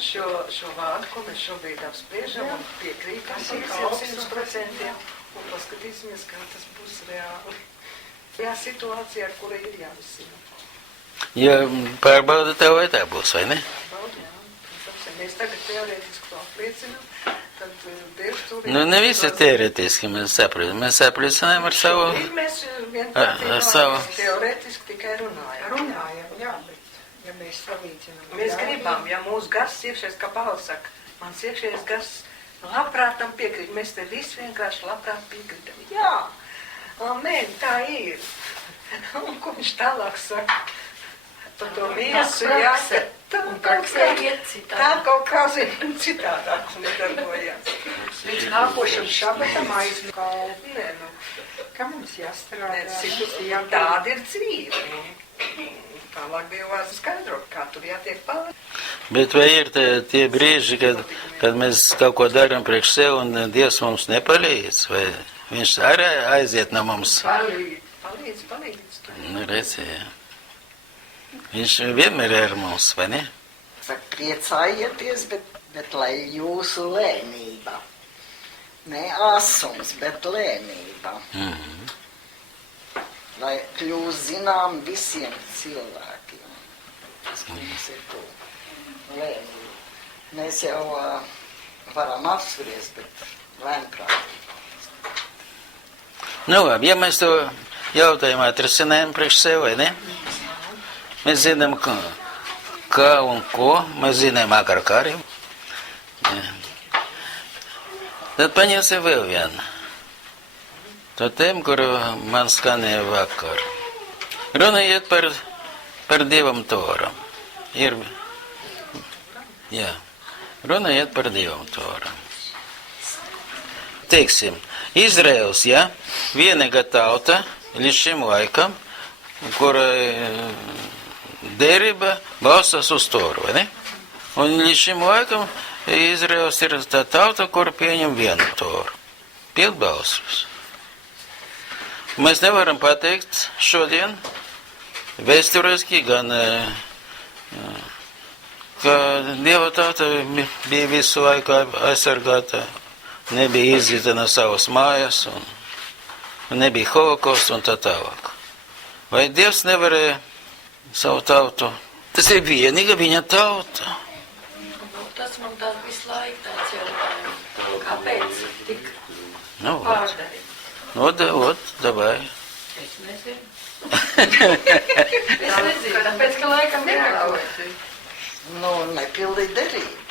Šo vārdu, ko mēs šobrīd apspriežam un piekrītam par 100%, un paskatīsimies, kā tas būs reāli. Jā, situācija, ar kura ir jārisina. Ja pārbauda tev, vai tā būs, vai ne? Baudi, jā, protams, ja mēs tagad teorētiski to apliecinam, tad Dievs tur ir. Nu, ne visi teoretiski mēs saprotam. Mēs apliecinājam ar savu... Mēs Ar vienkārši savu- teorētiski tikai runājam. Runājam, jā, bet ja mēs salīdzinām. Mēs gribam, ja mūsu gars iekšējais, kā Pāvils saka, mans iekšējais gars labprāt tam piekrīt. Mēs te visi vienkārši labprāt piekrītam. Jā, amen, tā ir. Un ko viņš tālāk saka? Par to miesu, jā, tā kaut kā zina citādāk nedarbojās. Līdz nākošam šabatam aizmukālu. Nē, nu, Kā mums jāstrādā? tāda ir dzīve. Tālāk bija vārds skaidro, kā tur jātiek pāri. Bet vai ir tie brīži, kad mēs kaut ko darām priekš sev un Dievs mums nepalīdz? Vai viņš arī aiziet no mums? Palīdz. Nu, redzi, jā. Viņš vienmēr ir ar mums, vai ne? Saka, priecājieties, bet lai jūsu lēnība. Ne asums, bet lēnība. Lai kļūst zinām visiem cilvēkiem. Tas mums ir to lēnība. Mēs jau varam apspriest, bet lēnprātīgi. Nu, labi, ja mēs to jautājumu atrisinājam priekš sev, vai ne? Mēs zinām, kā un ko, mēs zinām ar kariem. Tad paņemsim vēl vienu. To tēmu, kuru man skanēja vakar. Runa iet par Dievam Toram. Runa iet par Dievam Toram. Teiksim, Izraels, ja, vienīga tauta līdz šim laikam, kurai derība balstās uz Toru, vai ne? Un līdz šim laikam Izraels ir tā tauta, kura pieņem vienu Toru. Pildbalsus. Mēs nevaram pateikt šodien vēsturiski, gan ka Dieva tauta bija visu laiku aizsargāta, nebija izzīta no savas mājas, un nebija holokausts un tā tālāk. Vai Dievs nevarēja savu tautu? Tas ir vienīga viņa tauta. Tas man tā visu laiku tāds jautājums. Kāpēc tik Nu, pārdarīt? davai. Es nezinu. Es nezinu, tāpēc, ka laikam neklausies. Nu, nepildīt derību.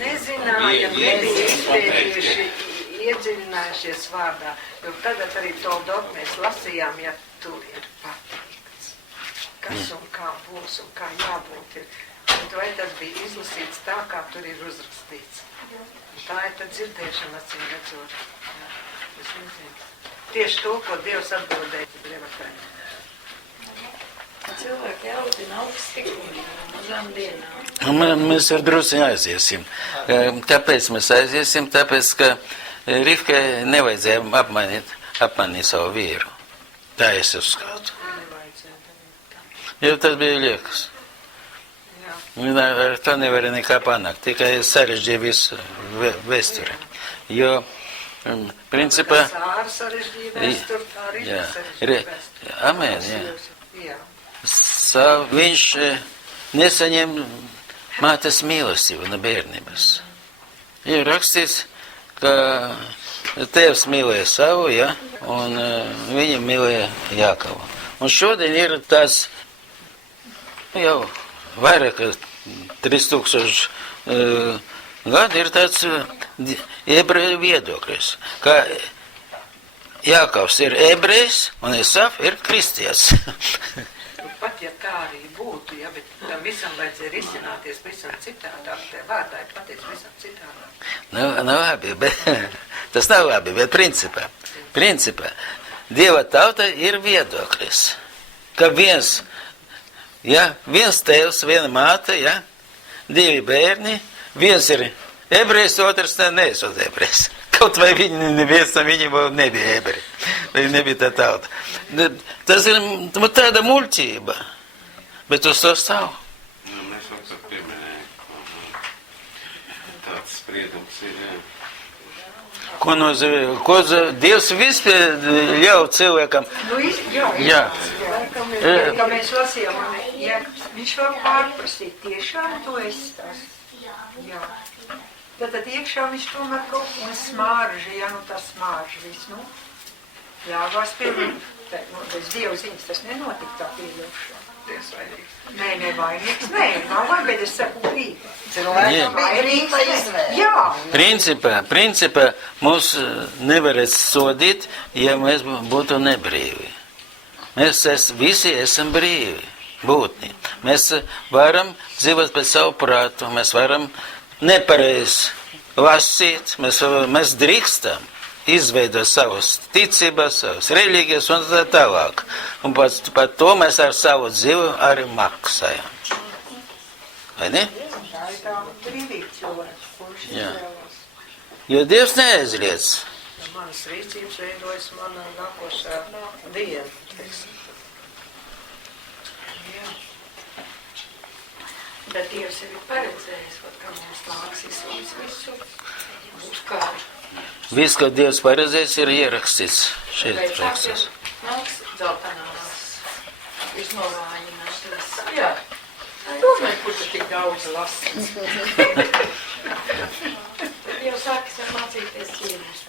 Nezinājam, nebija izpētījuši, iedziļinājušies vārdā, jo tagad arī to dot mēs lasījām, ja tur ir pateikts, kas un kā būs un kā jābūt ir. Bet vai tas bija izlasīts tā, kā tur ir uzrakstīts? Tā ir tad dzirdēšana, acīm redzot. Jā, es nezinu. Tieši to, ko Dievs atbildēja Brevakai. Cilvēki jautina augsts tikumi mazām dienām. Mēs ar drusciņu aiziesim. Kāpēc mēs aiziesim? Tāpēc, ka Rivkai nevajadzēja apmanīt savu vīru. Tā es uzskatu. Nevajadzētu. Jo tas bija liekas. Jā. Ar to nevarēja nekā panākt, tikai sarežģīja visu vēsturi. Jo, principā, Sāra sarežģīja vēsturi, tā arī jā, sarežģīja vēsturi. amen, jā. Jā. Viņš nesaņem mātes mīlestību no bērnības. Ir rakstīts, ka tēvs mīlēja savu, ja, un viņa mīlēja Jākavu. Un šodien ir tas jau vairāk kā 3000 gadu ir tāds ebreju viedoklis, ka Jākavs ir ebrejs un Esaf ir kristietis. Pat ja tā arī būtu, ja, bet tam visam vajadzēja risināties visam citādāk, tie vārdā ir pateicis visam citādāk. Nav labi, bet tas nav labi, bet principā Dieva tauta ir viedoklis, ka viens tēvs, viena māte, ja, 2 bērni, viens ir ebrejs, otrs neesot ebrejs. Kaut vai viņi neviens no viņiem vēl nebija ebreji, vai nebija tā tauta. Tas ir tāda muļķība, bet uz to stāv. Nu, mēs vēl pieminējām, tāds spriedums ir, jā. Ko nozīmē? Dievs vispār ļauj cilvēkam. Nu, jā. Kā mēs lasījām, viņš var pārprasīt, tiešām to es tas. Jā. Tad iekšā viņš tomēr kaut ko smārža, ja nu tas smārža viss, nu, ļāvās pieņemt. Bez Dieva ziņas tas nenotika tā pieļaušana. Nē, nevainīgs, nav vainīgs, bet es saku brīvi. Cilvēkam bija brīva izvēle. Jā. Principā mūs nevarēs sodīt, ja mēs būtu nebrīvi. Mēs visi esam brīvi, būtni. Mēs varam dzīvot pēc savu prātu, mēs varam nepareizi lasīt, mēs drīkstam izveidot savus ticības, savus reliģijas un tā tālāk. Un par to mēs ar savu dzīvi arī maksājam. Vai ne? Tā ir tā brīvība cilvēks, kurš Jā. izvēlās. Jo Dievs neaizliedz. Manas rīcības veidojas mana nākošā diena. Bet Dievs jau ir paredzējis, ka mums nāks visu būs kāri. Viss, ko Dievs paredzējis, ir ierakstīts šeit Pēc rakstos. nāks dzeltenās, iznovājināšanas. Jā. Domāju, kur tu tik daudz lasīts. Jau sākas ar mācīties cīnus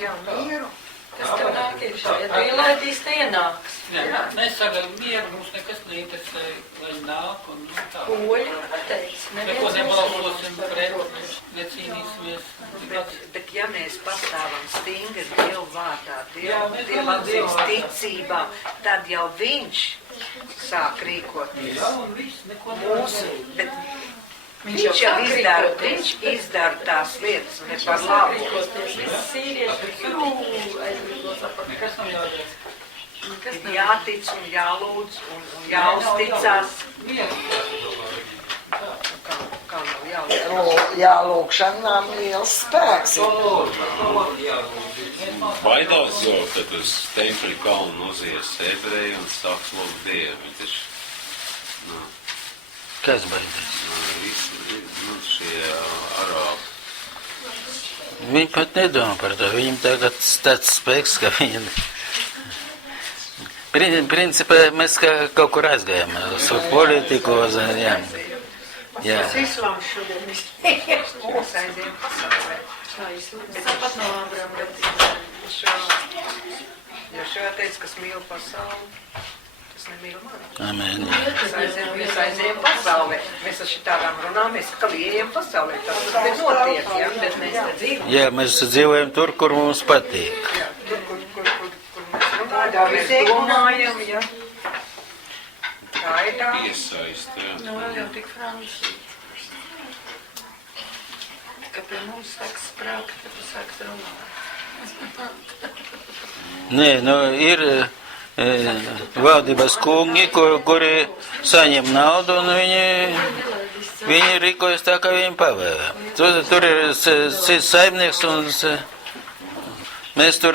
Jā, mieru. Kas tev nāk iekšā? Ja tu ielaidīs, te ienāks. Mēs sagaidām mieru, mums nekas neinteresē, lai nāk un tā. Poļi pateic. Neko nebalsosim pret, necīnīsimies. Bet ja mēs pastāvam stingri Dievu vārdā, Jā, mēs Dievam Dievu vārdā. ticībā, tad jau viņš sāk rīkoties. Jā, un viss, neko Mūsu, bet Viņš viņš jau jau sāk viņš rīkoties. izdara tās lietas, un ir par labu. Rīkoties, visi sīrieši, aizrīkos apakaļ. nekas nav jādara. Kas Ir jātic un jālūdz un jāuzticās. Mieru. Kā nav jālūdz? Jā, lūkšanām liels spēks. Baidās jau, kad uz tempļa kalnu nozies ebreji un sāks lūgt Dievu. Viņi taču, Kas baidās? visi, šie arābi. Viņi pat nedomā par to. Viņam tagad tāds spēks, ka viņi... Principā mēs kaut kur aizgājām uz politiku, uz... Jā. Tas islāms šodien viss. Mēs aizējam pasaulē. Tāpat no Ābrama gadījumā. Jo šajā teica, kas mīl pasauli, tas nemīl mani. Amen. Mēs aizējam pasaulē. Mēs ar šitādām runām, mēs kā ejam pasaulē. Tas ir notiek, ja? Bet mēs nedzīvojam. Jā, mēs dzīvojam tur, kur mums patīk. Jā, tur, kur mēs Tādā runājam, mēs vidē, domājam, ja? Tā ir tā. Iesaist, jā. Nu, vēl jau tik Franci. Ka pie mums sāks sprākt, tad tu sāks runāt. Nē, nu ir valdības kungi, kuri saņem naudu un viņi viņi rīkojas tā, kā viņi pavēlē. Tur ir cits saimnieks, un mēs tur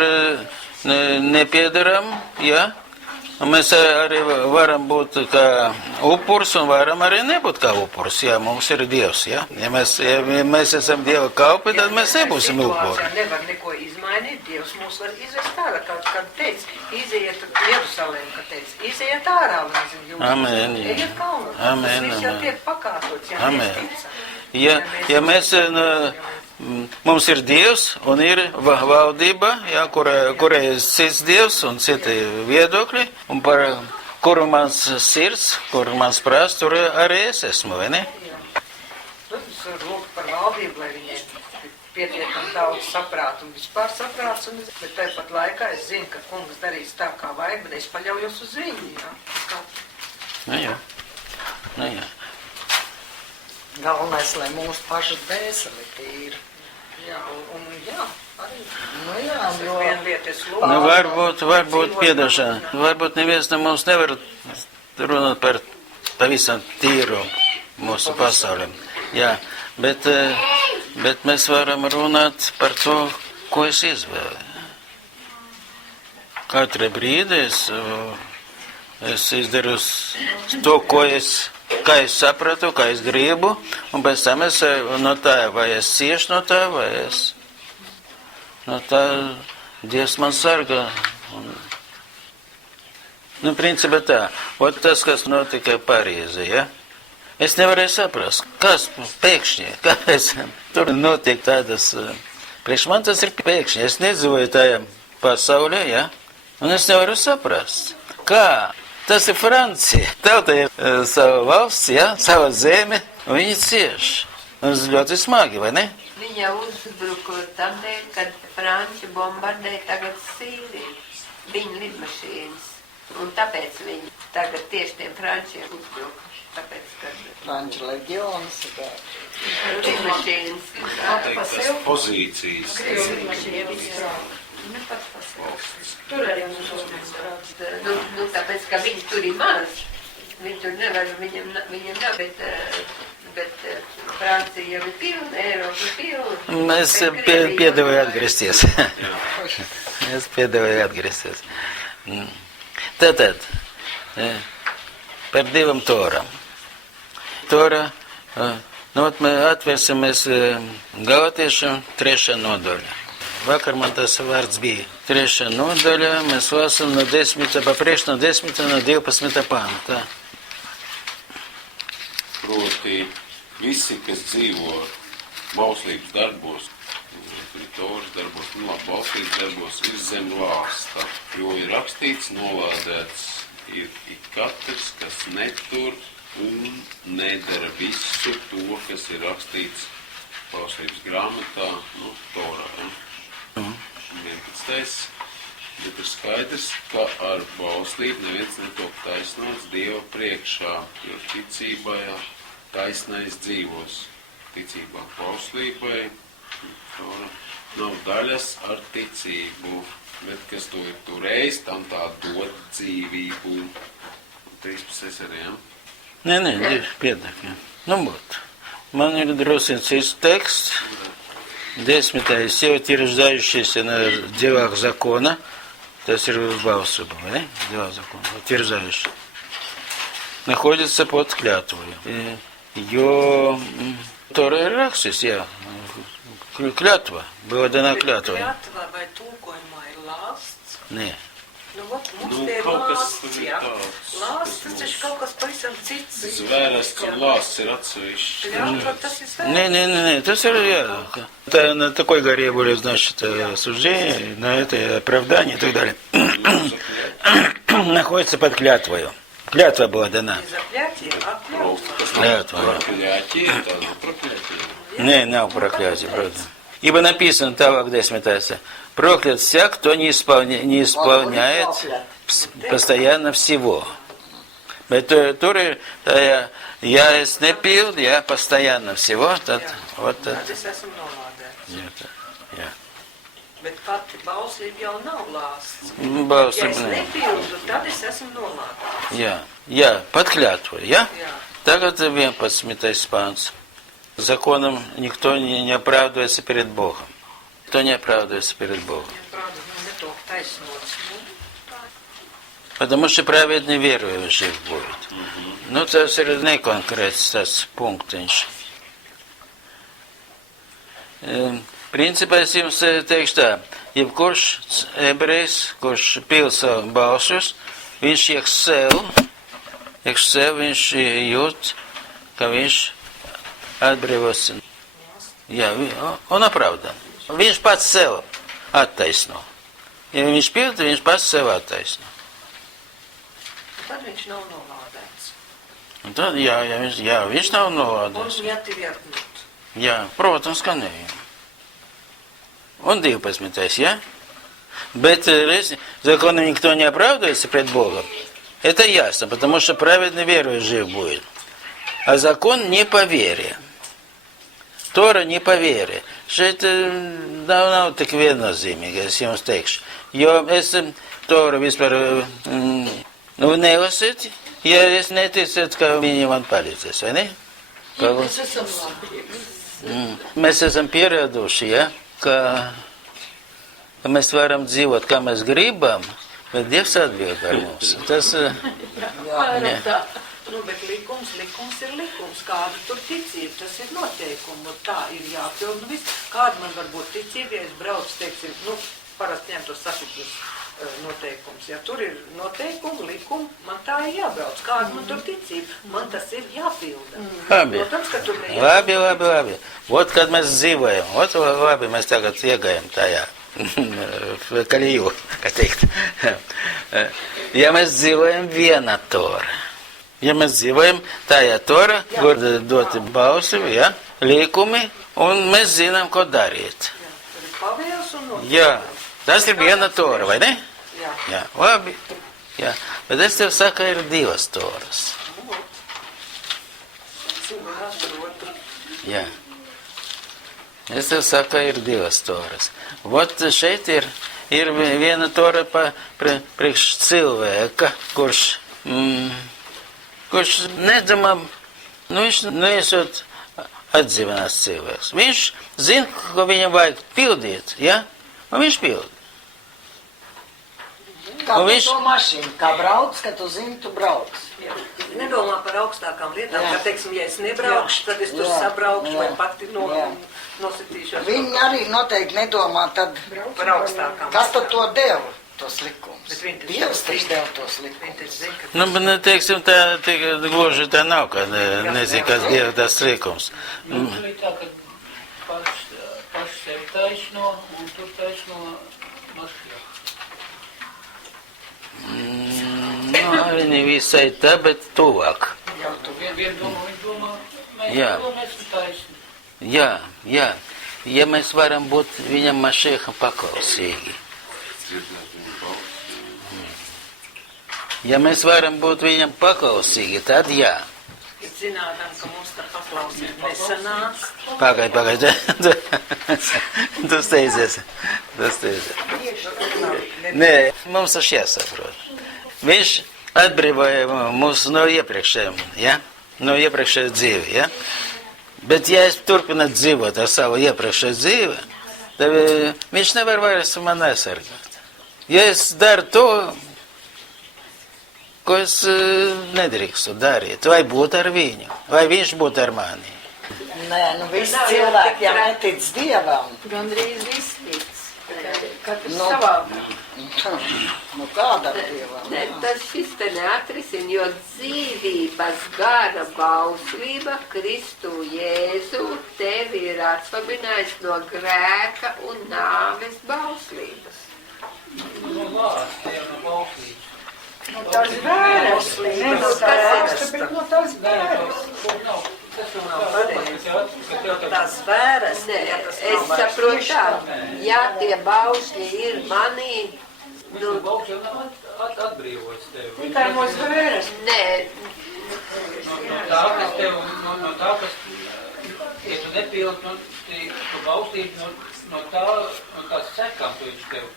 nepiedaram, ja? Un mēs arī varam būt kā upurs, un varam arī nebūt kā upurs, ja mums ir Dievs, ja? Ja mēs esam Dieva kalpi, tad mēs nebūsim upuri. Nevar neko izmainīt, Dievs mūs var izvest ārā, kad teica, iziet Jerusalēm, kad teica, iziet ārā, nezinu, jūs. Amen. Ejiet kalnā. Amen. Tas viss jau tiek pakārtots, ja Amen. mēs ticam. Ja mēs, mums ir Dievs un ir valdība, ja, kurai ir cits Dievs un citi viedokļi, un par kuru mans sirds, kuru mans prāts, tur arī es esmu, vai ne? Protams, lūk par valdību, lai viņiem pietiekam daudz saprātu un vispār saprāts, bet tāpat laikā es zinu, ka kungs darīs tā, kā vajag, bet es paļaujos uz viņu, ja? Nu jā. Galvenais, lai mūsu pašu dvēseli tīra. Jā, un jā, arī. Nu jā, jo... Viena lieta es lūdzu. Nu, varbūt piedošana. Varbūt neviens no mums nevar runāt par pavisam tīru mūsu pasaulēm. Jā, bet mēs varam runāt par to, ko es izvēlu. Katru brīdi es izdaru to, kā es sapratu, kā es gribu, un pēc tam es no tā, vai es ciešu no tā, vai es no tā Dievs man sargā. Nu, principā tā, ot tas, kas notika Parīzē, ja? Es nevarēju saprast, kas pēkšņi, kāpēc tur notiek tādas, priekš man tas ir pēkšņi, es nedzīvoju tajā pasaulē, ja? Un es nevaru saprast, kā. Tas ir Francija. Tauta ir sava valsts, ja? Sava zeme, un viņi cieš. Un tas ļoti smagi, vai ne? Viņa uzbruka tādēļ, kad Franči bombardēja tagad Sīriju. Viņa lidmašīnas. Un tāpēc viņi tagad tieši tiem Frančiem uzbruka. Tāpēc, kad... Franču leģionas ir gājuši. Lidmašīnas. Tas pozīcijas. Tur arī mums uzmanības. Nu, tāpēc, ka viņi tur ir maz. Viņi tur nevar, viņam nav, bet Francija jau ir pilna, Eiropa ir pilna. Es piedāvāju atgriezties. Es piedāvāju atgriezties. Tātad, par divām torām. Tora, mēs atvērsimies Galatiešiem 3. nodaļa. Vakar man tas vārds bija. 3. nodaļa, mēs lasām no 10, papriekš no 10, no 12 pāntā. Proti, visi, kas dzīvo bauslības darbos, Toras darbos, bauslības darbos, ir zem lāsta, jo ir rakstīts, nolādēts ir ik katrs, kas netur un nedara visu to, kas ir rakstīts bauslības grāmatā, Torā. 11. Bet ir skaidrs, ka ar bauslību neviens netop taisnots Dieva priekšā, jo ticībā taisnais dzīvos. Ticībā bauslībai nav daļas ar ticību, bet kas to ir turējis, tam tā dod dzīvību. 13. arī, ja? Nē, piedāk, ja. Nu, būt. Man ir drusku cits teksts. 10. Все утверждающиеся на делах закона, то есть баусуба, да? Дела закона, утверждающие, находятся под клятвой. Ее Тора ir rakstis, jā, kļatva, была dana kļatva. Kļatva vai tūkojumā ir lāsts? Nē. Nu, mums te ir kaut kas lāsts, tur ir jā. tāds. Lāsts, tas ir kaut kas pavisam cits. Zvērests un lāsts ir atsevišķi. Kļatva, tas ir zvērests. Не, то есть, это на такой горе были, значит, суждения, на это оправдание и так далее. Находится под клятвою. Клятва была дана. Не заклятие, а клятва. Клятва. Проклятие, это проклятие. Не, nav проклятие, правда. Ибо написано, так, 10. Проклят всяк, кто не исполняет постоянно всего. Tur ja es nepildu, ja постоянно всего, tad, Tad es esmu nolādēts. Jā. Bet pati bauslība jau nav lāsts. Ja es Bauslība, nepildu, tad es esmu nolādēts. jā, под клятвой, ja? Jā. Tagad 11. pāns. Законом никто не оправдывается перед Богом. Кто не оправдывается перед Богом? Правда, ne to taisnots. Потому что праведный верою жив будет. Nu, tas ir nekonkrēts tas punktiņš. Principā es jums teikšu tā, jebkurš ebrejs, kurš pil savu balšus, viņš iekš sev, viņš jūt, ka viņš atbrīvos. Jā, un apravdā. Viņš pats sev attaisno. Ja viņš pilda, viņš pats sev attaisno. Tad viņš nav nolādēts. Un tad, jā, viņš nav nolādēts. Un neatvertnot. Jā, protams, ka nē. Он 12, ja? Bet законом никто не оправдывается пред Богом. Это ясно, потому что праведный верой жив будет. А закон не по вере. Тора не по вере. Šeit nav tik viennozīmīgi, es jums teikšu. Jo es Toru vispār nelasīt, ja es neticētu, ka viņi man palīdzēs, vai ne? Mēs esam labi. Mēs esam pieraduši, ja? Ka mēs varam dzīvot, kā mēs gribam, bet Dievs atbild ar mums. Tas, Vairāk tā. Nu, bet likums ir likums. Kāda tur ticība, tas ir noteikumi. Un tā ir jāpild. Nu, viss. Kāda man var būt ticība, ja es braucu, teiksim, parasti ņem tos satiktus noteikums. Ja tur ir noteikumi, likumi, man tā ir jābrauc. Kāda man tur ticība? Man tas ir jāpilda. Protams, ka tur neiet. labi. Vot, kad mēs dzīvojam, labi, mēs tagad iegājam tajā kaļiju, kā teikt. Ja mēs dzīvojam viena Tora. Ja mēs dzīvojam tajā Tora, kur doti balsi, ja, līkumi, un mēs zinām, ko darīt. Tur ir pavēles un noteikumi. Jā, tas ir viena Tora, vai ne? Jā. Jā, labi. Jā, bet es tev saku, ir divas Toras. Jā. Es tev saku, ir divas Toras. Vot šeit ir viena Tora priekš cilvēka, kurš nedomā, viņš neesot atdzīvinās cilvēks. Viņš zina, ko viņam vajag pildīt, ja? Un viņš pilda. Kā Un tu viņš- to mašīnu, kā brauc, ka tu zini, tu brauc. Nedomā par augstākām lietām, Jā. ka, teiksim, ja es nebraukšu, tad es tur Jā. sabraukšu vai Jā. pati Jā. nositīšos. Viņi arī noteikti nedomā tad, Par augstākām. kas tad to deva, tos likumus. Bet viņi taču- Dievs taču deva tos Viņi likumus. taču zina, ka Nu, bet, teiksim, tā gluži tā nav, ka nezinu, kas Dieva tas likums. Nu, tur ir tā, ka paši sev taisno un tur taisno Maskijā. Nu, arī ne visai tā, bet tuvāk. Jau tu vien domā, viņi domā, mēs Jā. esam taisni. Jā. Ja mēs varam būt viņam mašēham paklausīgi. Ja mēs varam būt viņam paklausīgi, tad jā. ir zinādām, ka mums tā paklausīt nesanāk. Pagaid. Tas teicies. Nē, mums tas jāsaprot. Viņš atbrīvoja mūs no iepriekšējiem, ja? No iepriekšējā dzīve, ja? Bet ja es turpinu dzīvot ar savu iepriekšēju dzīvi, tad viņš nevar vairs man aizsargāt. Ja es daru to, ko es nedrīkstu darīt, vai būt ar viņu, vai viņš būt ar mani. Nē, nu visi cilvēki jau netic Dievam. Gandrīz viss tic. Katrs Nu. savā. Nu kādam Dievam? Ne, tas šis te neatrisina, jo dzīvības gara bauslība Kristu Jēzu tevi ir atsvabinājis no grēka un nāves bauslības. No vārds, tie ir no bauslības. No tās vēras, ne no tās augsta, bet no tās vēras. Tas nav pareizi. Tās vēras, Nē, ja tas es nav vairs saprotu tā, ja tie baušļi ir manī, nu, Bauks jau nav atbrīvots tevi. Tikai no vēras. nē, No tā, kas tev, no tā, kas, ja tu nepildi, tu baustīt no tās sekām, tu viņš tev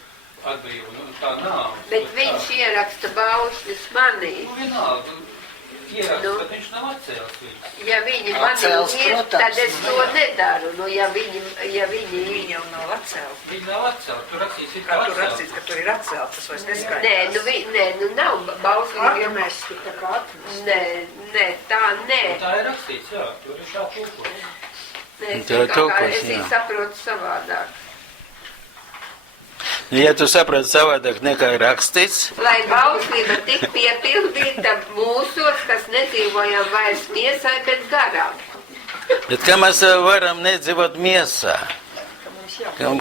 atbrīvo, tā nav. bet viņš ieraksta baušļus manī. Nu, vienalga, ieraksta, ka viņš nav atcēlis viņu. Ja viņi mani Atcēls, ir, protams, tad es to nedaru. Nu, ja viņi Viņi jau nav atcelti. Viņi nav atcēlis, tur rakstīts, ir Kā tur atcēlis. rakstīts, ka tur ir atcelti, tas vairs Nē, neskaidrs. nu nav bauslīgi. Atmesti, tā kā atmesti. Nē, tā nē. Tā ir rakstīts, jā, tur ir tā tulkots. Nē, Tā ir tulkots, es jā. viņu saprotu savādāk. Ja tu saproti savādāk nekā ir rakstīts, Lai bauslība tik piepildīta mūsos, kas nedzīvojam vairs miesai, bet garām. bet kā mēs varam nedzīvot miesā?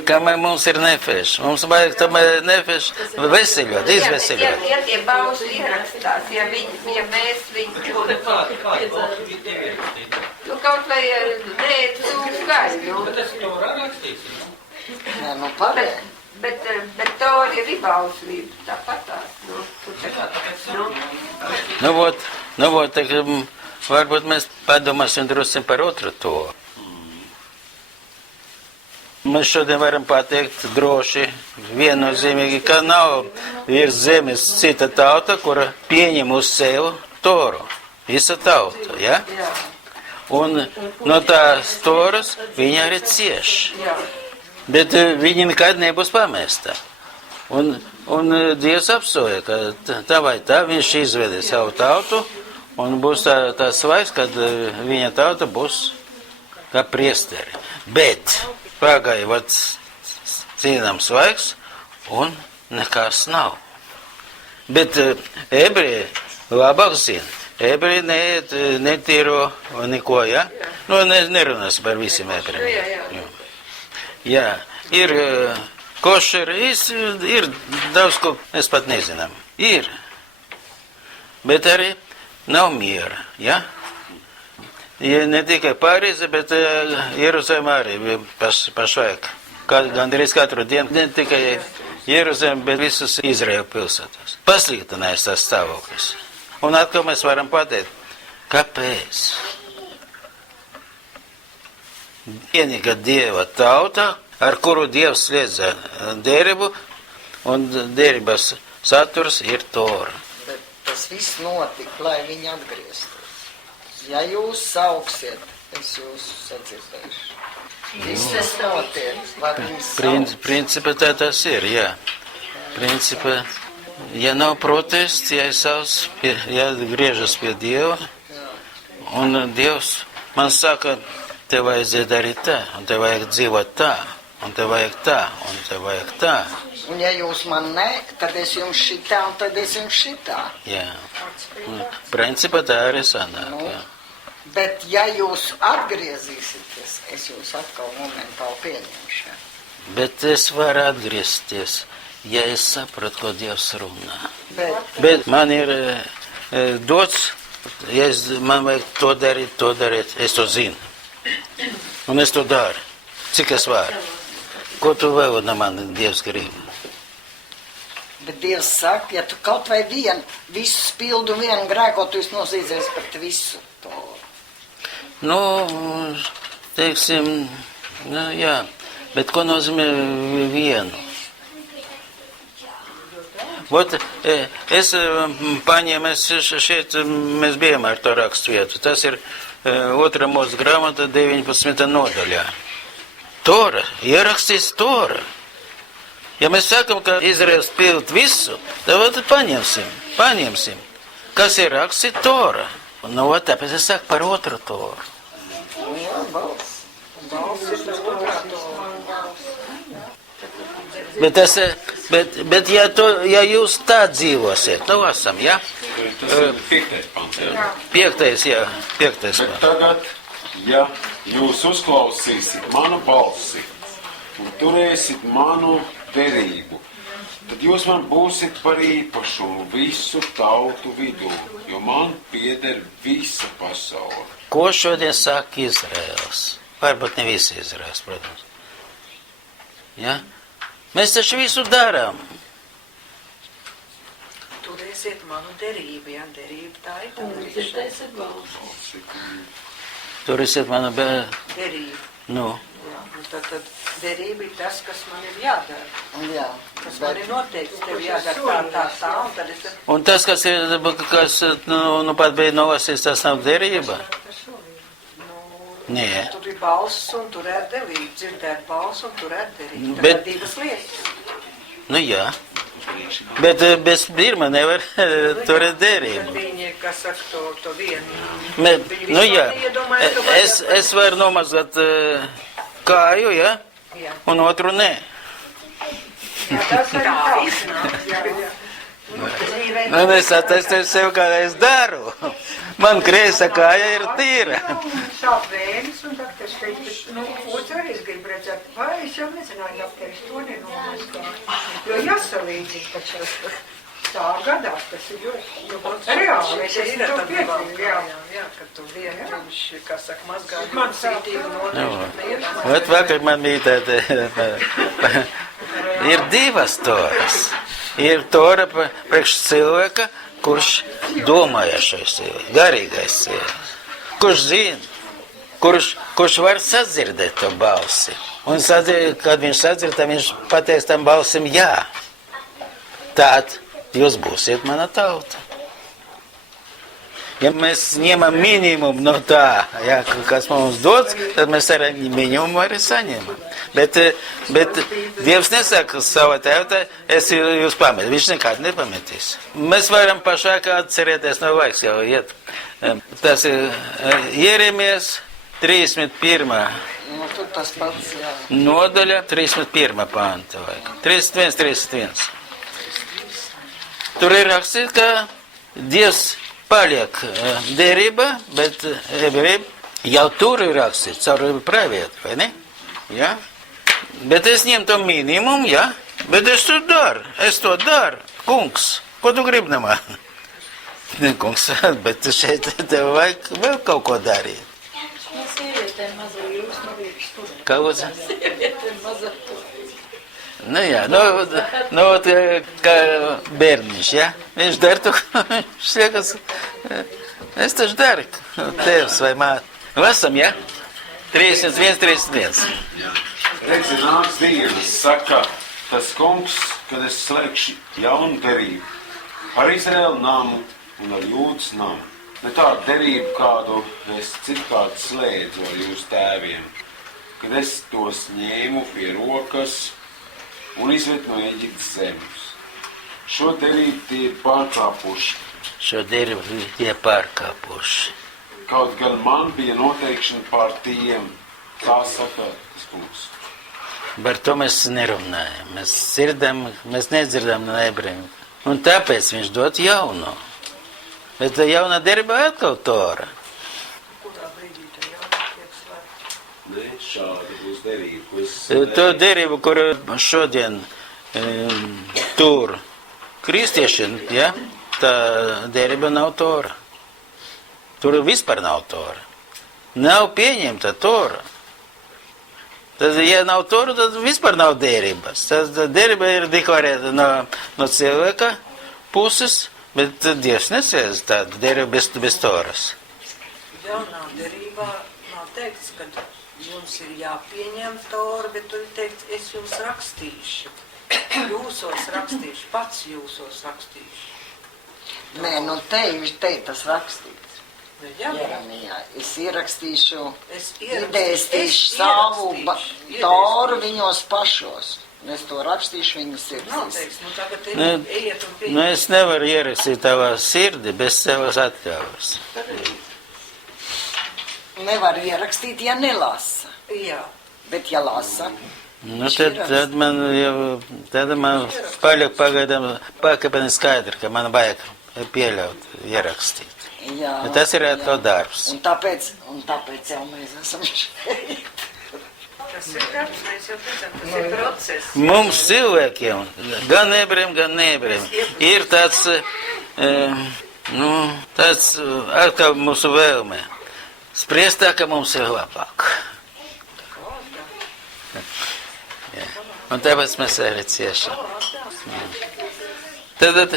Kamēr mums ir nefeš. Mums vajag tomēr nefeš veseļot, izveseļot. Ja tie bausli ierakstās, ja mēs viņu... Kāda valsts bija tev ierakstīta? Nu, kaut vai nē, tu gaļu. Bet tas tur ir rakstīts, nu. Nē, nu pareizi. Bet to ir bauslība, tāpatās. Nu, tu Jā, tāpēc nu, saku, Nu, vot, tak, varbūt mēs padomāsim drusku par otru to. Mēs šodien varam pateikt droši, viennozīmīgi, ka nav virs zemes cita tauta, kura pieņem uz sevi Toru. Visa tauta, ja? Un no tās Toras viņa arī cieš. Bet viņa nekad nebūs pamesta. Un Dievs apsoja, ka tā vai tā viņš izvedē savu tautu, un būs tā svaigs, kad viņa tauta būs kā priesteri. Bet pagāja vat cīnām svaigs, un nekas nav. Bet ebreji labāk zina. Ebreji netīro neko, ja? Nu, nerunās par visiem ebrejiem. Jā, ir košeri, ir daudz, ko mēs pat nezinām. Ir. Bet arī nav miera, ja? Ja ne tikai Pārīze, bet Jeruzalem arī pašlaik. Gandrīz katru dienu, ne tikai Jeruzalem, bet visas Izraēla pilsētas. Pasliktinājās tas stāvoklis. Un atkal mēs varam pateikt, kāpēc? Vienīga Dieva tauta, ar kuru Dievs slēdza derību, un derības saturs ir Tora. Bet tas viss notika, lai viņi atgrieztos. Ja jūs sauksiet, es jūs sadzirdēšu. Viss tas notiek, lai viņi sauks. Principā tā tas ir, jā. Principā, ja nav protests, ja savs, ja griežas pie Dieva, un Dievs man saka, tev vajadzēja darīt tā, un tev vajag dzīvot tā, un tev vajag tā, un tev vajag tā. Un ja jūs man ne, tad es jums šitā, un tad es jums šitā. Jā. Un principā tā arī sanāk, jā. Bet ja jūs atgriezīsieties, es jūs atkal momentāli pieņemšu. Ja? Bet es varu atgriezties, ja es sapratu, ko Dievs runā. Bet Man ir dots, ja man vajag to darīt, es to zinu. Un es to daru. Cik es varu? Ko tu vēl no mani Dievs grib? Bet Dievs saka, ja tu kaut vai visu spildu vienu grēko, tu esi nozīdzies pret visu to. Nu, teiksim, nu, jā, bet ko nozīmē vienu? Vot, es paņēmu, šeit mēs bijām ar to rakstu vietu. Tas ir 2. mūsu grāmata 19. nodaļā. Tora, ierakstīts Tora. Ja mēs sakam, ka Izraels pild visu, tad paņemsim. Kas ir rakstīt Tora? Nu, tāpēc es saku par otru Toru. Jā, balss. Bet ja jūs tā dzīvosiet, nu esam, ja? Tas ir 5. pants, jā. 5. Bet pants. tagad, ja jūs uzklausīsiet manu balsi un turēsiet manu derību, tad jūs man būsiet par īpašumu visu tautu vidū, jo man pieder visa pasaule. Ko šodien saka Izraels? Varbūt ne visi Izraels, protams. Ja? Mēs taču visu darām. Turēsiet manu derību, ja derība tā ir darīšana. Turēsiet manu Derību. Nu, Jā, Tad derība ir tas, kas man ir jādara. Jā, Kas man ir noteikts, tev jādara tā, un tad es... Un tas, kas nu pat bija nolasīts, tas nav derība? Nē. Tur ir balss un tur ir derība. Dzirdēt balss un tur ir derība. Tā Bet- ir divas lietas. Nu jā. Bet bez pirmā nevar turēt derību. Viņi, kas saka to vienu. Bet, Viņi nu jā, vispār neiedomājas, ka vajag- es varu nomazgāt kāju, ja? Jā. Un otru nē. Tas arī Tā tā. iznāk. Jā. Nu, es attestu sev, kā es daru. Man kreisa kāja ir tīra. Sāp vēnis, un tad es teicu, otrs arī es gribu redzēt, vai es jau nezināju, ka es to nenomazgāju. Jo jāsalīdzina taču. Tā gadās, tas ir ļoti reāli. Es esmu to piedzīvoju, jā. Jā, ka tu vienu, viņš, kā saka, mazgā Man ļoti cītīgi un otru. Ot vakar man bija tāda, ir divas toras. Ir tora priekš cilvēka, kurš domājošais cilvēks, garīgais cilvēks, kurš zina, kurš var sadzirdēt to balsi. Un kad viņš sadzird, tad viņš pateiks tam balsim jā. Tād jūs būsiet mana tauta. Ja mēs ņemam minimumu no tā, ja, kas mums dots, tad mēs arī minimumu arī saņemam. Bet Dievs nesaka savā tēvā, es jūs pametu. Viņš nekad nepametīs. Mēs varam pašāk atcerēties, no laiks jau iet. Tas ir Jeremijas 31. nu, tur tas pats, jā. nodaļa, 31. panta. 31, 31. Tur ir rakstīts, ka Dievs paliek derība, bet jau tur ir rakstīts, caur pravietu, vai ne? Ja? Bet es ņem to minimumu, ja? Bet es to daru. Kungs, ko tu gribi no mani? Ne, kungs, bet šeit tev vajag vēl kaut ko darīt. Sievietēm mazo jūs novīgs tur. Kaut Sievietēm mazo tur. Nu jā, kā bērniņš, ja? Viņš dara to, viņš liekas, es taču daru, tevs vai māte. Lasam, ja? 31, 31. Redzi, nāks dienas, saka tas kungs, kad es slēgšu jaunu derību ar Izraēlu namu un ar Jūdas namu. Ne tādu derību, kādu es citkārt slēdzu ar jūsu tēviem, kad es tos ņēmu pie rokas un izvedu no Eģiptes zemes. Šo derību tie ir pārkāpuši. Šo derību tie pārkāpuši. Kaut gan man bija noteikšana pār tiem, tā saka tas kungs. Par to mēs nerunājam. Mēs nedzirdam no ebrejiem. Un tāpēc viņš dod jauno. Bet tā jauna derība atkal tora. Kurā brīdī tā jātiek slēgt? Ne, šāda būs derība, ko es To derību, kuru šodien tur kristieši, ja? Tā derība nav tora. Tur vispār nav tora. Nav pieņemta tora. Tad, ja nav tora, tad vispār nav derības. Tad derība ir deklarēta no cilvēka puses, bet Dievs nesēdz tādu derību bez toras. Jaunā derībā nav teikts, ka jums ir jāpieņem tora, bet tur ir teikts, es jums rakstīšu. Jūsos rakstīšu, pats jūsos rakstīšu. Nē, nu te tas rakstīts. Jā, Jeremijā. Es ierakstīšu, es idēstīšu savu toru viņos pašos. Un es to rakstīšu viņu sirdīs. Noteikts, nu tagad ejiet un Nu, pieņem. es nevaru ierakstīt tavā sirdi bez savas atļaujas. Nevar ierakstīt, ja nelasa. Jā. Bet ja lasa, Nu, tad man paliek pagaidām pakāpeni skaidri, ka man vajag pieļaut ierakstīt. jā. Bet tas ir atkal jā. darbs. Un tāpēc jau mēs esam šeit. Tas ir darbs, mēs jau redzam, tas ir process. Mums cilvēkiem, gan ebrejiem, gan neebrejiem, ir tāds atkal mūsu vēlme. Spriest tā, ka mums ir labāk. Jā. Un tāpēc mēs arī ciešam. Tad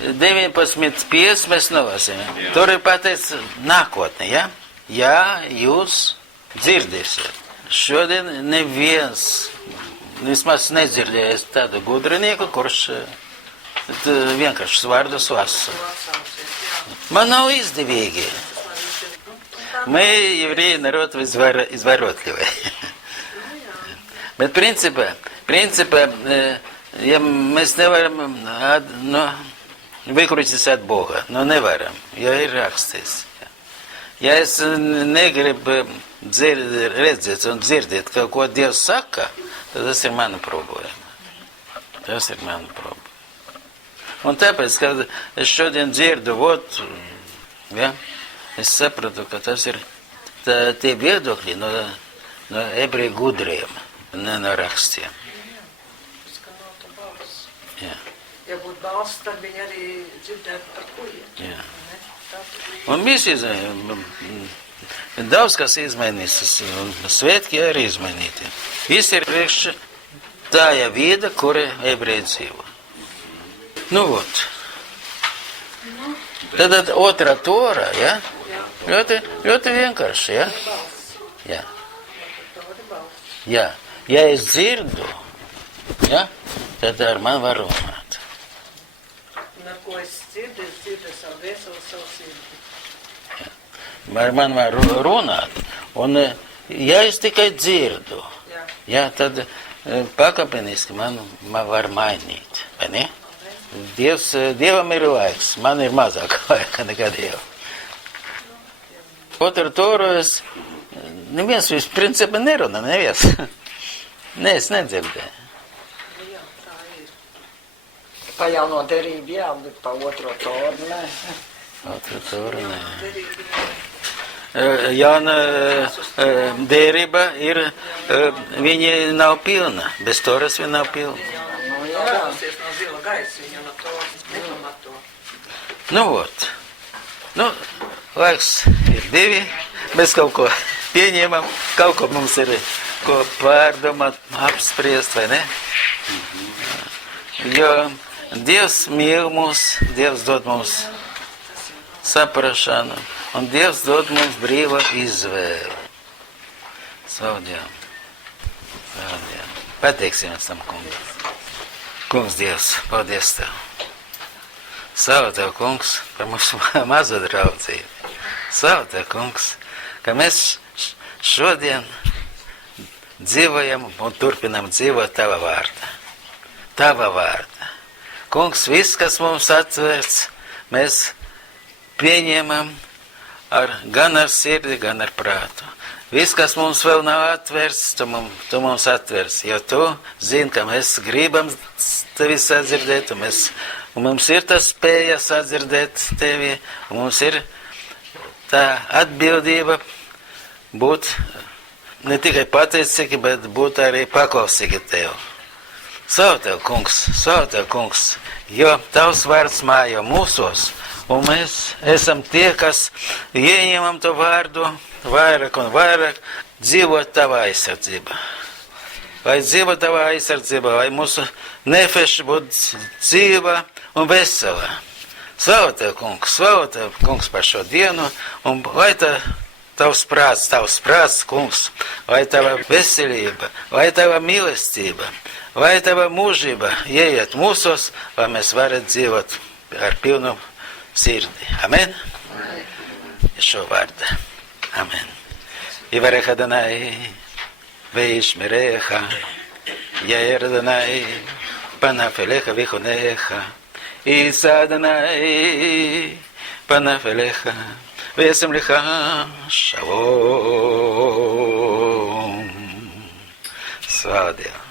19.5 mēs nolasījām. Tur ir pateicis nākotnē, ja? Jā, jūs dzirdēsiet. šodien neviens vismaz nedzirdējis tādu gudrinieku, kurš vienkārši vārdus lasa. Man nav izdevīgi. Мы, евреи, народ изворотливый. Bet principā, ja mēs nevaram vykrūtis от Boga, nevaram, jo ir rakstīts. Ja es negribu redzēt un dzirdēt, ko Dievs saka, tad tas ir mana problēma. Tas ir mana problēma. Un tāpēc, kad es šodien dzirdu, ja, es sapratu, ka tas ir tie viedokļi no ebreju gudriem, ne no rakstiem. Jā. Ja būtu balss, tad viņi arī dzirdētu par ko iet. Jā. Un viss daudz kas izmainīsies, un svētki arī izmainīti. Viss ir priekš tāja vieda, kura ebreji dzīvo. Tad otrā tora, ja? Ļoti vienkārši, ja? Jā. Jā. Ja es dzirdu, ja? Tad ar man var runāt. Un ar ko es dzirdu savu vieselu, savu sirdi. Ja. Ar man var runāt. Un ja es tikai dzirdu, ja, tad pakāpeniski man var mainīt, vai ne? Dievam ir laiks, man ir mazāk laika nekā Dievam. Otru toru es neviens principā nerunā, neviens. Nē, es nedzirdēju. Pa jauno derību jā, bet pa otro toru nē. Otru toru nē. Jauna derība ir, viņa nav pilna, bez toras viņa nav pilna. Dāvāsies no zila gaisa, viņa no to nepamato. Laiks ir divi, mēs kaut ko pieņemam, kaut ko mums ir ko pārdomāt, apspriest, vai ne? Jo Dievs mīl mūs, Dievs dod mums saprašanu, un Dievs dod mums brīva izvēli. Slavu Dievam. Slavu Dievam. Pateiksimies tam kungam. Kungs Dievs, paldies Tev. Slavu Tev, kungs, par mūsu mazo draudzību. Slavu Tev, kungs, ka mēs šodien dzīvojam un turpinam dzīvot Tava vārdā. Tava vārdā. Kungs, viss, kas mums atvērts, mēs pieņemam gan ar sirdi, gan ar prātu. Viss, kas mums vēl nav atvērts, tu mums atvērts, jo Tu zini, ka mēs gribam Tevi sadzirdēt, un mums ir tā spēja sadzirdēt Tevi, un mums ir tā atbildība būt ne tikai pateicīgi, bet būt arī paklausīgi Tev. Slavu Tev, kungs, jo Tavs vārds mājo mūsos, un mēs esam tie, kas ieņemam to vārdu vairāk un vairāk, dzīvot Tavā aizsardzībā. Lai dzīvo Tavā aizsardzībā, lai mūsu nefeša būtu dzīva un vesela. Slavu Tev, kungs, par šo dienu, un lai Tavs prāts, kungs, lai Tava veselība, lai Tava mīlestība, lai Tava mūžība ieiet mūsos, lai mēs varētu dzīvot ar pilnu sirdi. Amen? Šo vārdu. Amen. Yivarech Adonai, ve'yishmerecha, Yair Adonai, panav elecha v'yichunecha, Yisa Adonai, panav elecha, v'yasem lecha shalom. Slavu Dievu.